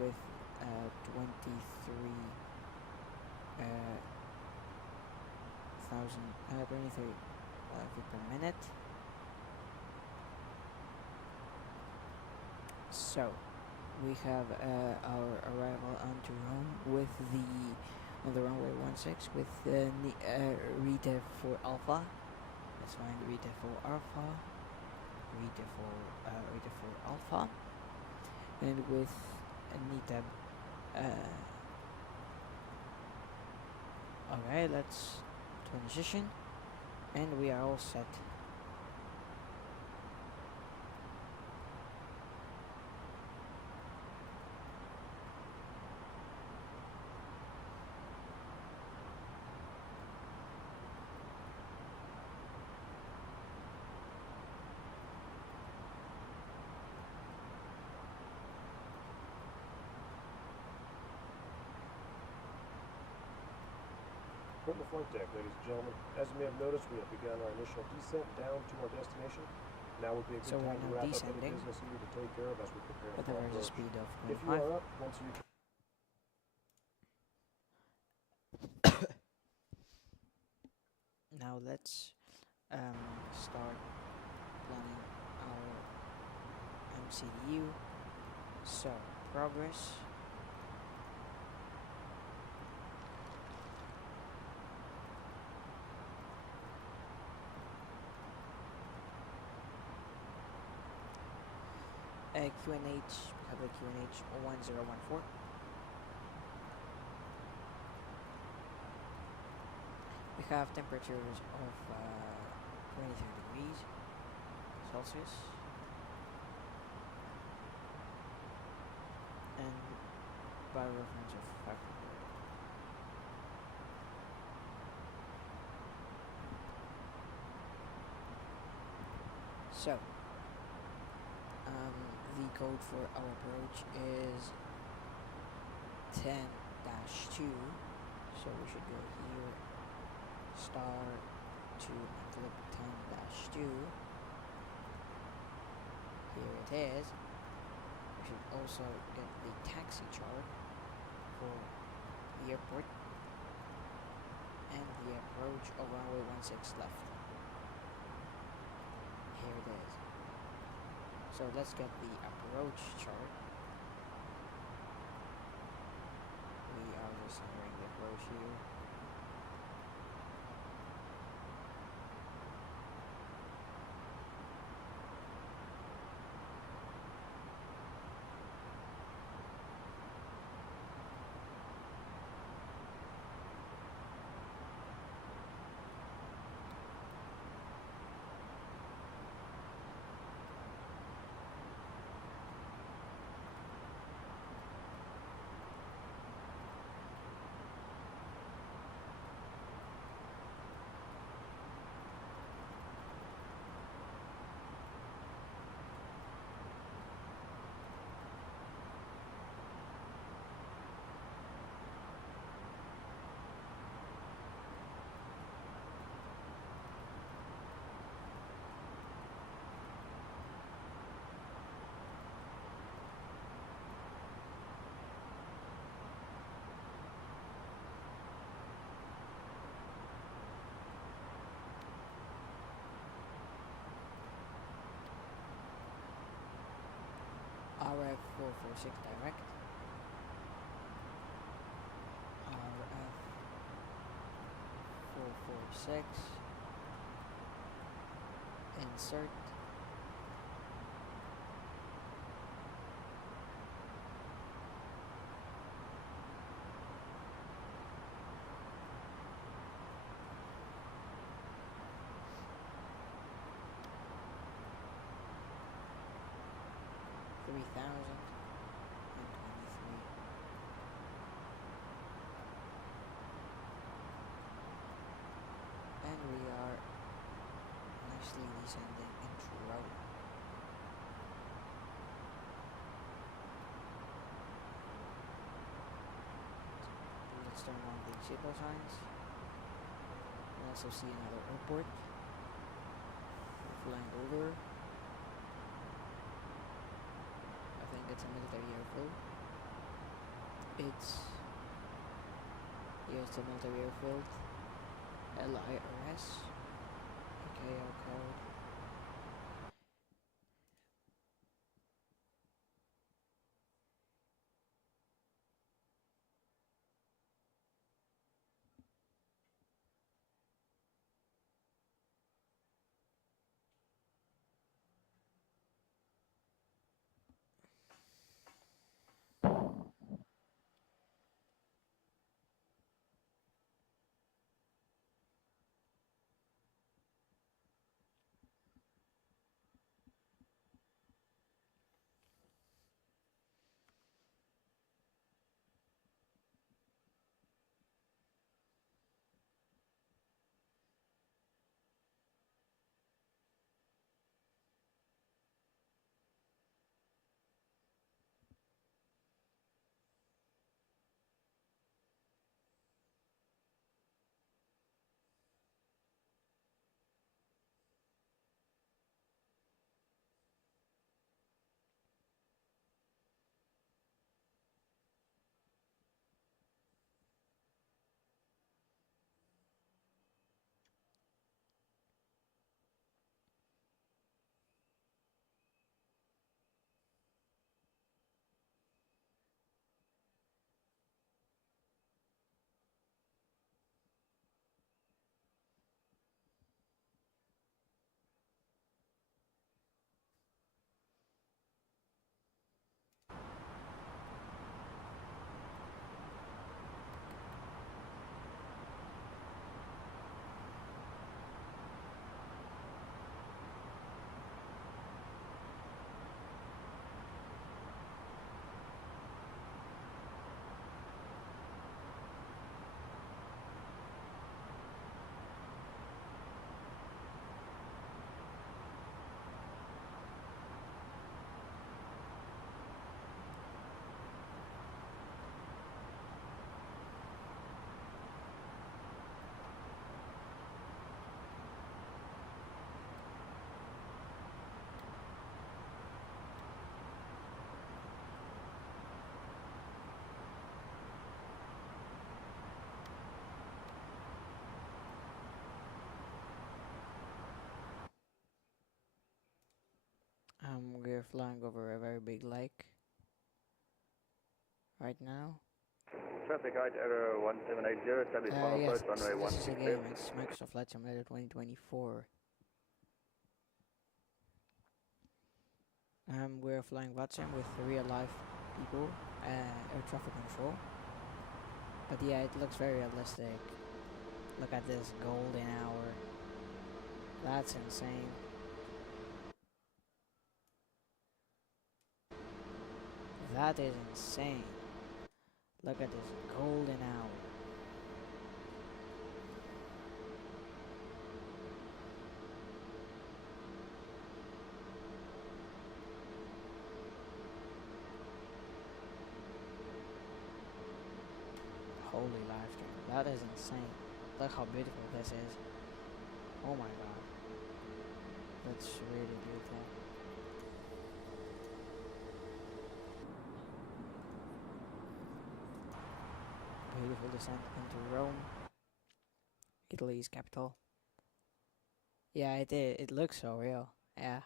with 23 feet per minute. So we have our arrival onto Rome with on the runway 16 with RETA for Alpha. Let's find RETA for Alpha, RETA for Alpha, and with NITAB. Okay, let's transition, and we are all set. From the flight deck, ladies and gentlemen, as you may have noticed, we have begun our initial descent down to our destination. Now would be a good time to wrap up any business you need to take care of as we prepare for our approach. Speed of 25. If you are up, once you now let's start planning our MCDU. So progress. QNH, public QNH 1014. We have temperatures of 23 degrees Celsius and bar reference of 500. So the code for our approach is 10-2, so we should go here, star to click 10-2. Here it is. We should also get the taxi chart for the airport and the approach of runway 16 left. Here it is. So let's get the approach chart. We are just entering the approach here. RF 446 direct. RF 446. Insert. And we are nicely descending into route. Let's turn on the seatbelt signs. We also see another airport. flying over. I think it's a military airfield. Here's the military airfield. LIRF. Okay, code. We're flying over a very big lake right now. Traffic height error 1780, establish final Yes, approach runway this is a game. 16. It's Microsoft Flight Simulator 2024. We're flying VATSIM with real life people, air traffic control. But yeah, it looks very realistic. Look at this golden hour. That's insane. That is insane. Look at this golden hour. Holy live stream. That is insane. Look how beautiful this is. Oh my god. That's really beautiful. Beautiful descent into Rome, Italy's capital. Yeah, it looks so real. Yeah.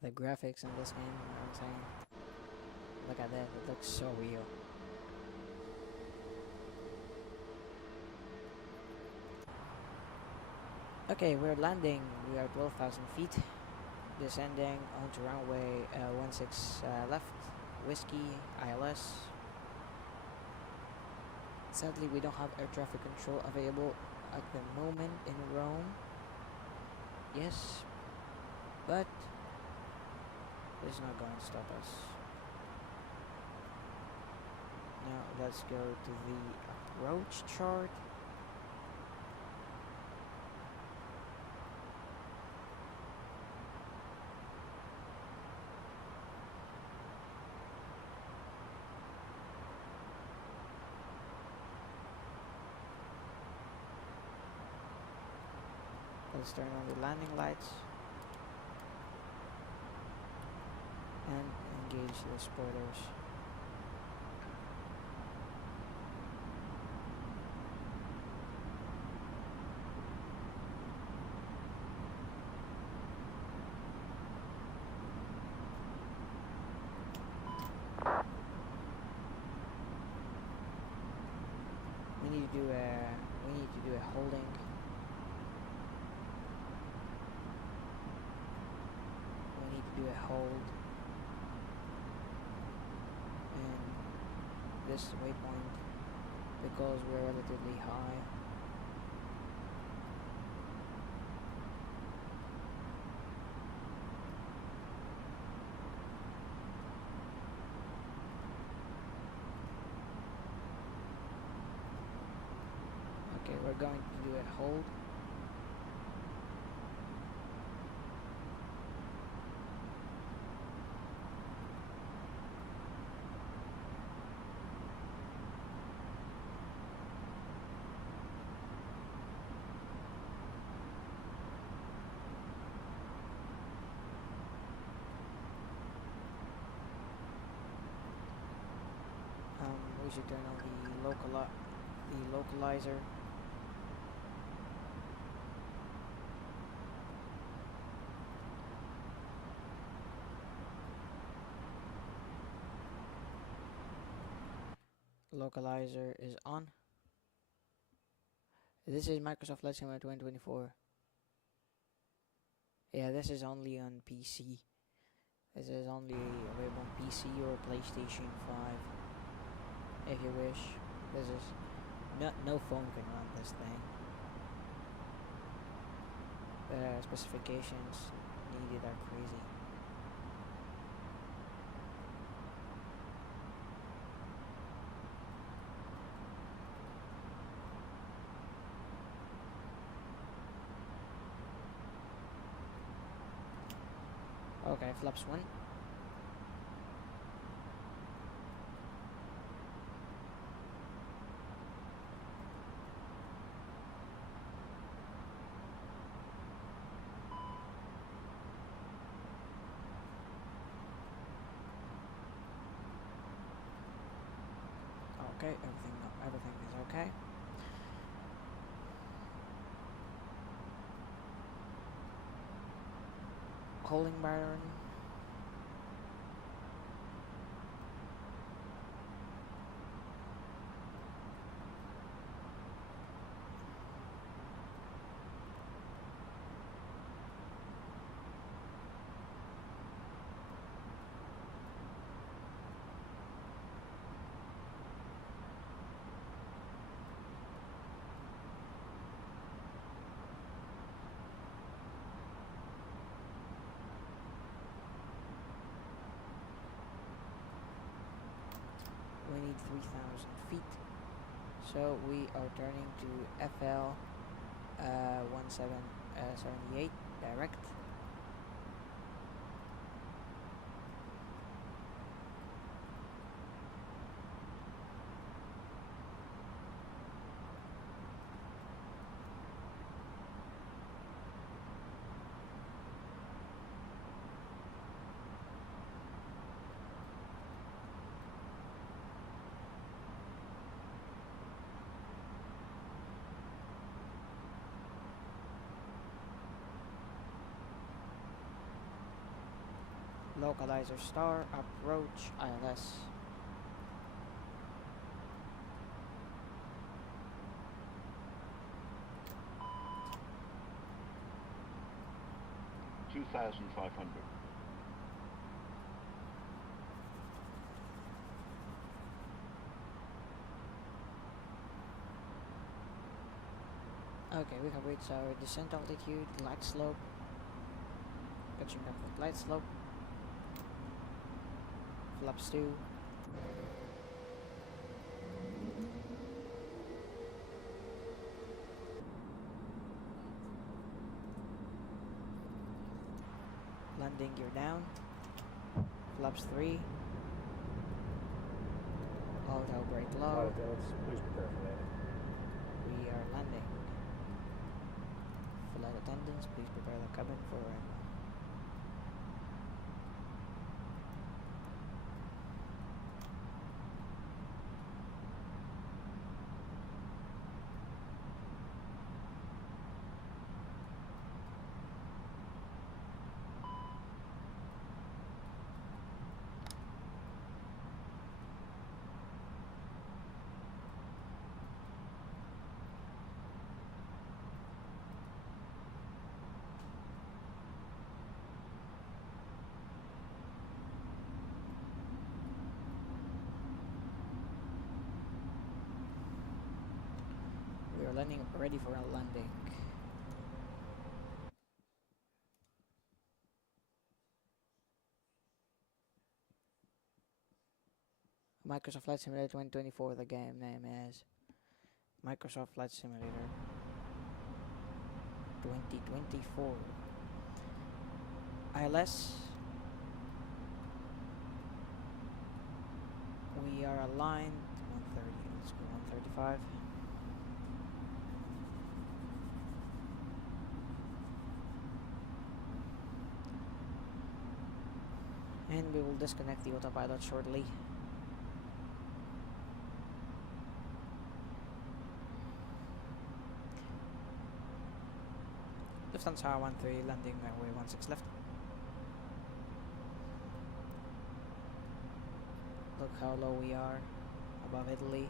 The graphics in this game are insane. Look at that, it looks so real. Okay, we're landing. We are 12,000 feet. Descending onto runway 16 left. Whiskey, ILS. Sadly, we don't have air traffic control available at the moment in Rome. Yes, but it's not going to stop us. Now let's go to the approach chart. Let's turn on the landing lights and engage the spoilers. We need to do a holding. We need to do a hold in this waypoint because we're relatively high. Okay, we're going to do a hold. We should turn on the localizer. Localizer is on. This is Microsoft Flight Simulator 2024. Yeah, this is only on PC. This is only available on PC or PlayStation 5. If you wish. This is no phone can run this thing. The specifications needed are crazy. Okay, flaps 1. Okay, everything is okay. Holding pattern. We need 3,000 feet, so we are turning to FL 1778 direct. Localizer star, approach ILS. $2,500. Okay, we have reached our descent altitude, glide slope. Catching up with glide slope. Flaps 2. Landing gear down. Flaps 3. Auto brake low. Please prepare for landing. We are landing. attendants, please prepare the cabin for arrival. We are landing, ready for a landing. Microsoft Flight Simulator 2024, the game name is Microsoft Flight Simulator 2024. ILS. We are aligned 130, let's go 135. And we will disconnect the autopilot shortly. Lufthansa 13 landing runway 16 left. Look how low we are above Italy.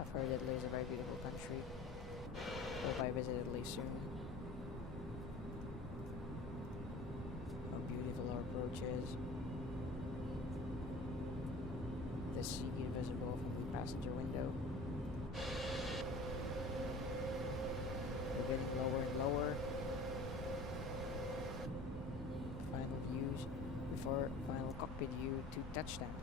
I've heard Italy is a very beautiful country. Hope I visit Italy soon. How beautiful our approach is. The sea visible from the passenger window. We're getting lower and lower. Final views before final cockpit view to touchdown.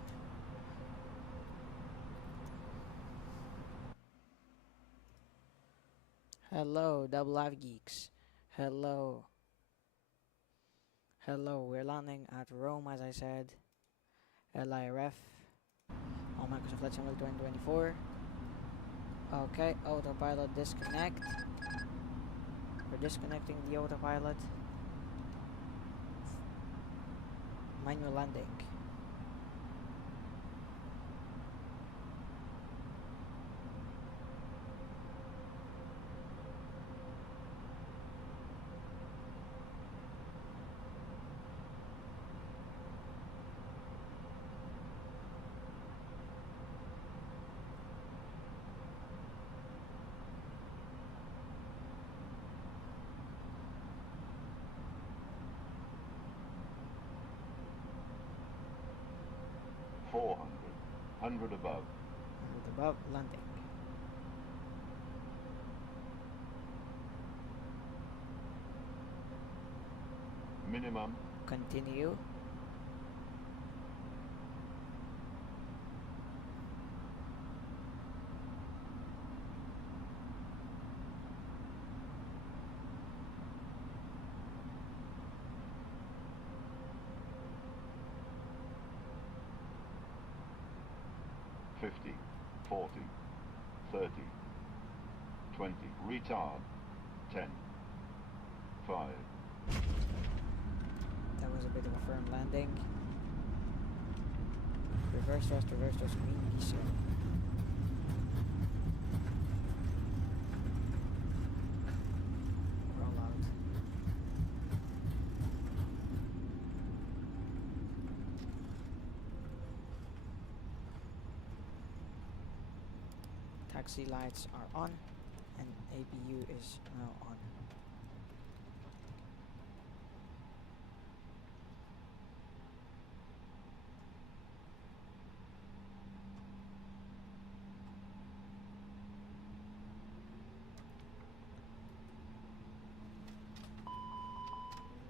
Hello, Double Live Geeks. Hello. Hello, we're landing at Rome as I said. LIRF on Microsoft Flight Simulator 2024. Okay, autopilot disconnect. We're disconnecting the autopilot. Manual landing. Hundred above. 100 above, landing. Minimum. Continue. $50, $40, $30, $20, retard, 10, 5. That was a bit of a firm landing. Reverse thrust, green diesel. Roll out. Taxi lights are on and APU is now on.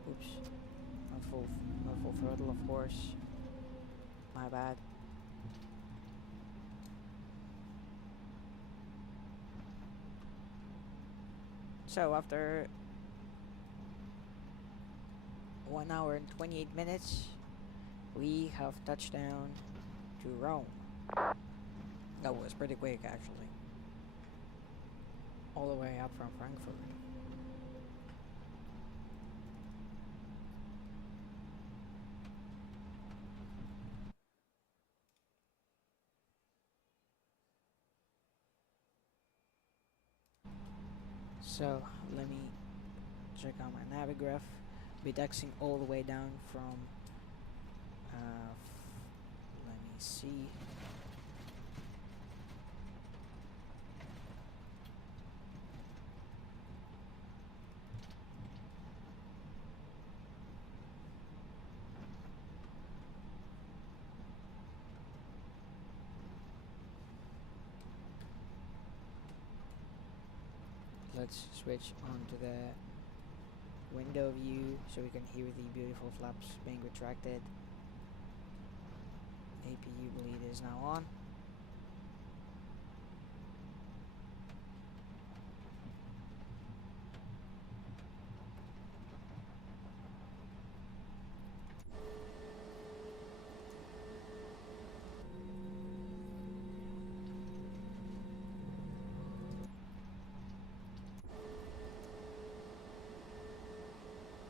Oops, not full throttle, of course. My bad. So after 1 hour and 28 minutes, we have touched down to Rome. That was pretty quick actually. All the way up from Frankfurt. So let me check out my navigraph. Be taxiing all the way down from let me see. Let's switch on to the window view so we can hear the beautiful flaps being retracted. APU bleed is now on.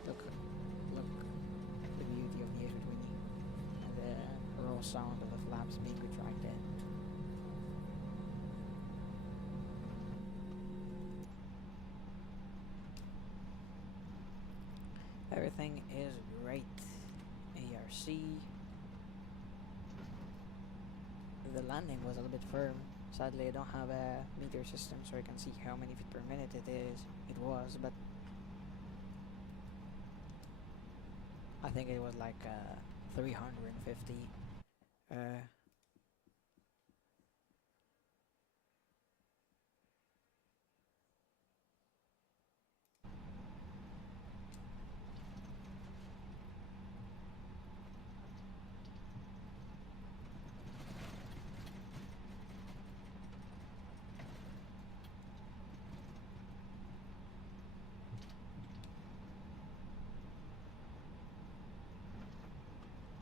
Look the beauty of the A320 and the raw sound of the flaps being retracted. Everything is great. ARC. The landing was a little bit firm. Sadly, I don't have a meter system so I can see how many feet per minute it was, but I think it was like 350.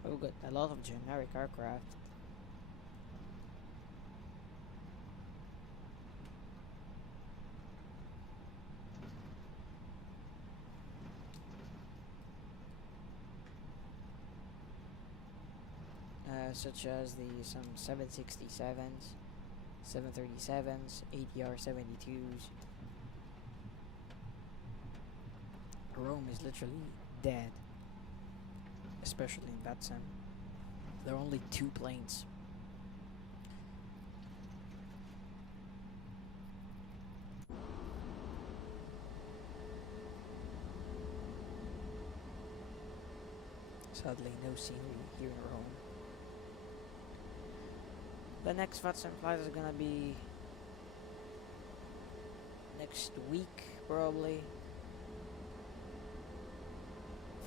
Oh good, a lot of generic aircraft. Such as some 767s, 737s, ATR 72s. Rome is literally dead, especially in VATSIM. There are only 2 planes. Sadly, no scenery here in Rome. The next VATSIM flight is gonna be next week, probably,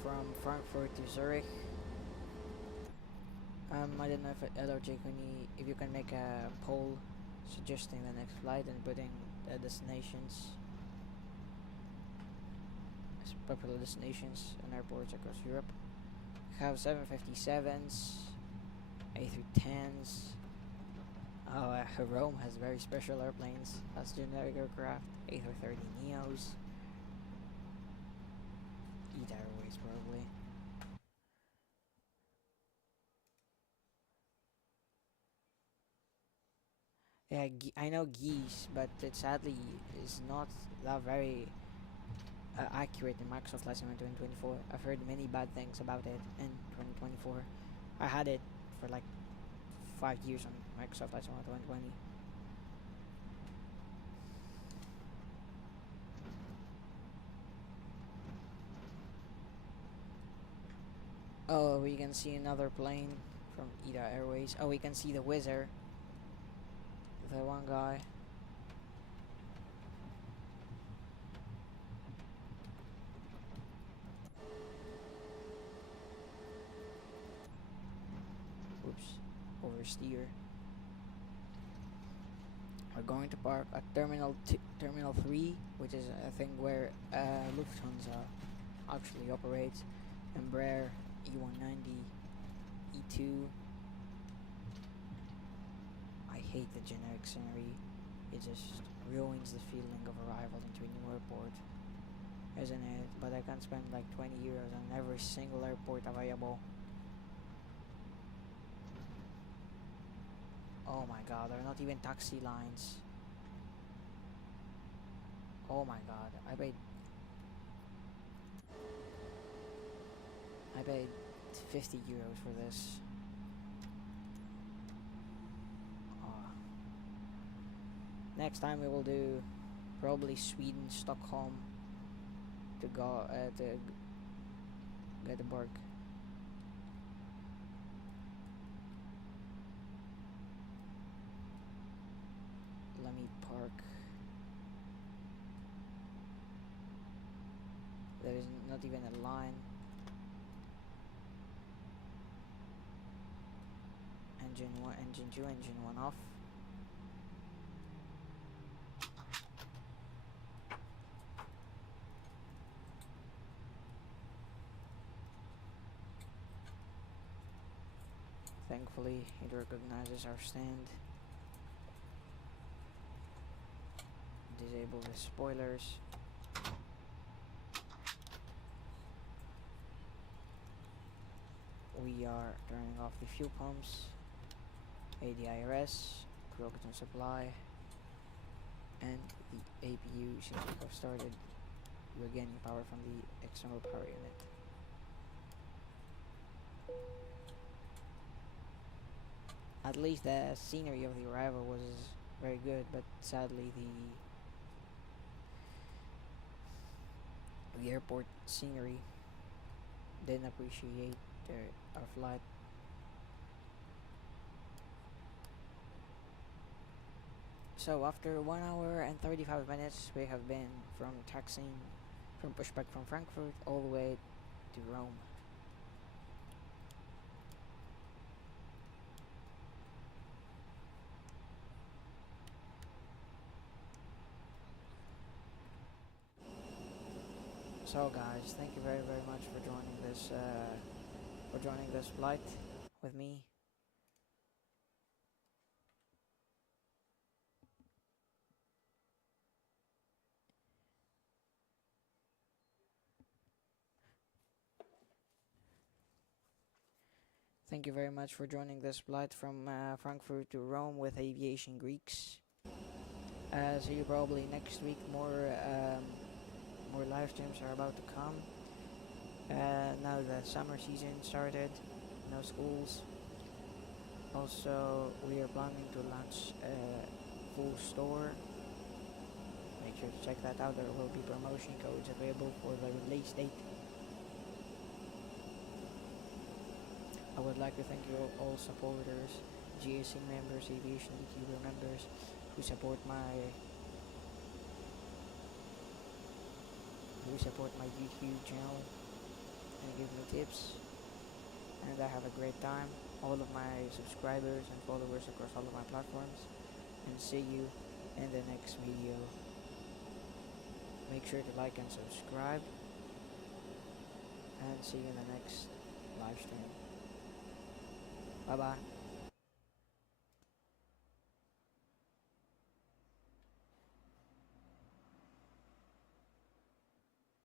from Frankfurt to Zurich. I don't know if LRJ if you can make a poll suggesting the next flight and putting the destinations, popular destinations and airports across Europe. We have 757s, A310s. Rome has very special airplanes. Has generic aircraft, A330neos. EDDF Airways probably. Yeah, I know geese, but it sadly is not that very accurate in Microsoft Flight Simulator 2024. I've heard many bad things about it in 2024. I had it for like 5 years on Microsoft Flight Simulator 2020. Oh, we can see another plane from EDDF Airways. Oh, we can see the Whizzer. The one guy. Oops, oversteer. We're going to park at Terminal 3, which is I think where Lufthansa actually operates. Embraer E190, E2. I hate the generic scenery. It just ruins the feeling of arrival into a new airport, isn't it? But I can spend like 20 euros on every single airport available. Oh my god, there are not even taxi lines. Oh my god, I paid 50 euros for this. Oh. Next time we will do probably Sweden, Stockholm to go to Göteborg. Let me park. There is not even a line. Engine 1, engine 2, engine 1 off. Thankfully, it recognizes our stand. Disable the spoilers. We are turning off the fuel pumps, ADIRS, crew oxygen supply, and the APU seems to have started. We're gaining power from the external power unit. At least the scenery of the arrival was very good, but sadly the airport scenery didn't appreciate our flight. So after 1 hour and 35 minutes, we have been from taxiing from pushback from Frankfurt all the way to Rome. So guys, thank you very much for joining this flight with me. Thank you very much for joining this flight from Frankfurt to Rome with AviationGreeks. So you probably next week more live streams are about to come. Now the summer season started, no schools. Also, we are planning to launch a full store. Make sure to check that out. There will be promotion codes available for the release date. I would like to thank you all supporters, GSC members, Aviation YouTuber members who support my YouTube channel and give me tips, and I have a great time. All of my subscribers and followers across all of my platforms, and see you in the next video. Make sure to like and subscribe, and see you in the next live stream. Bye bye.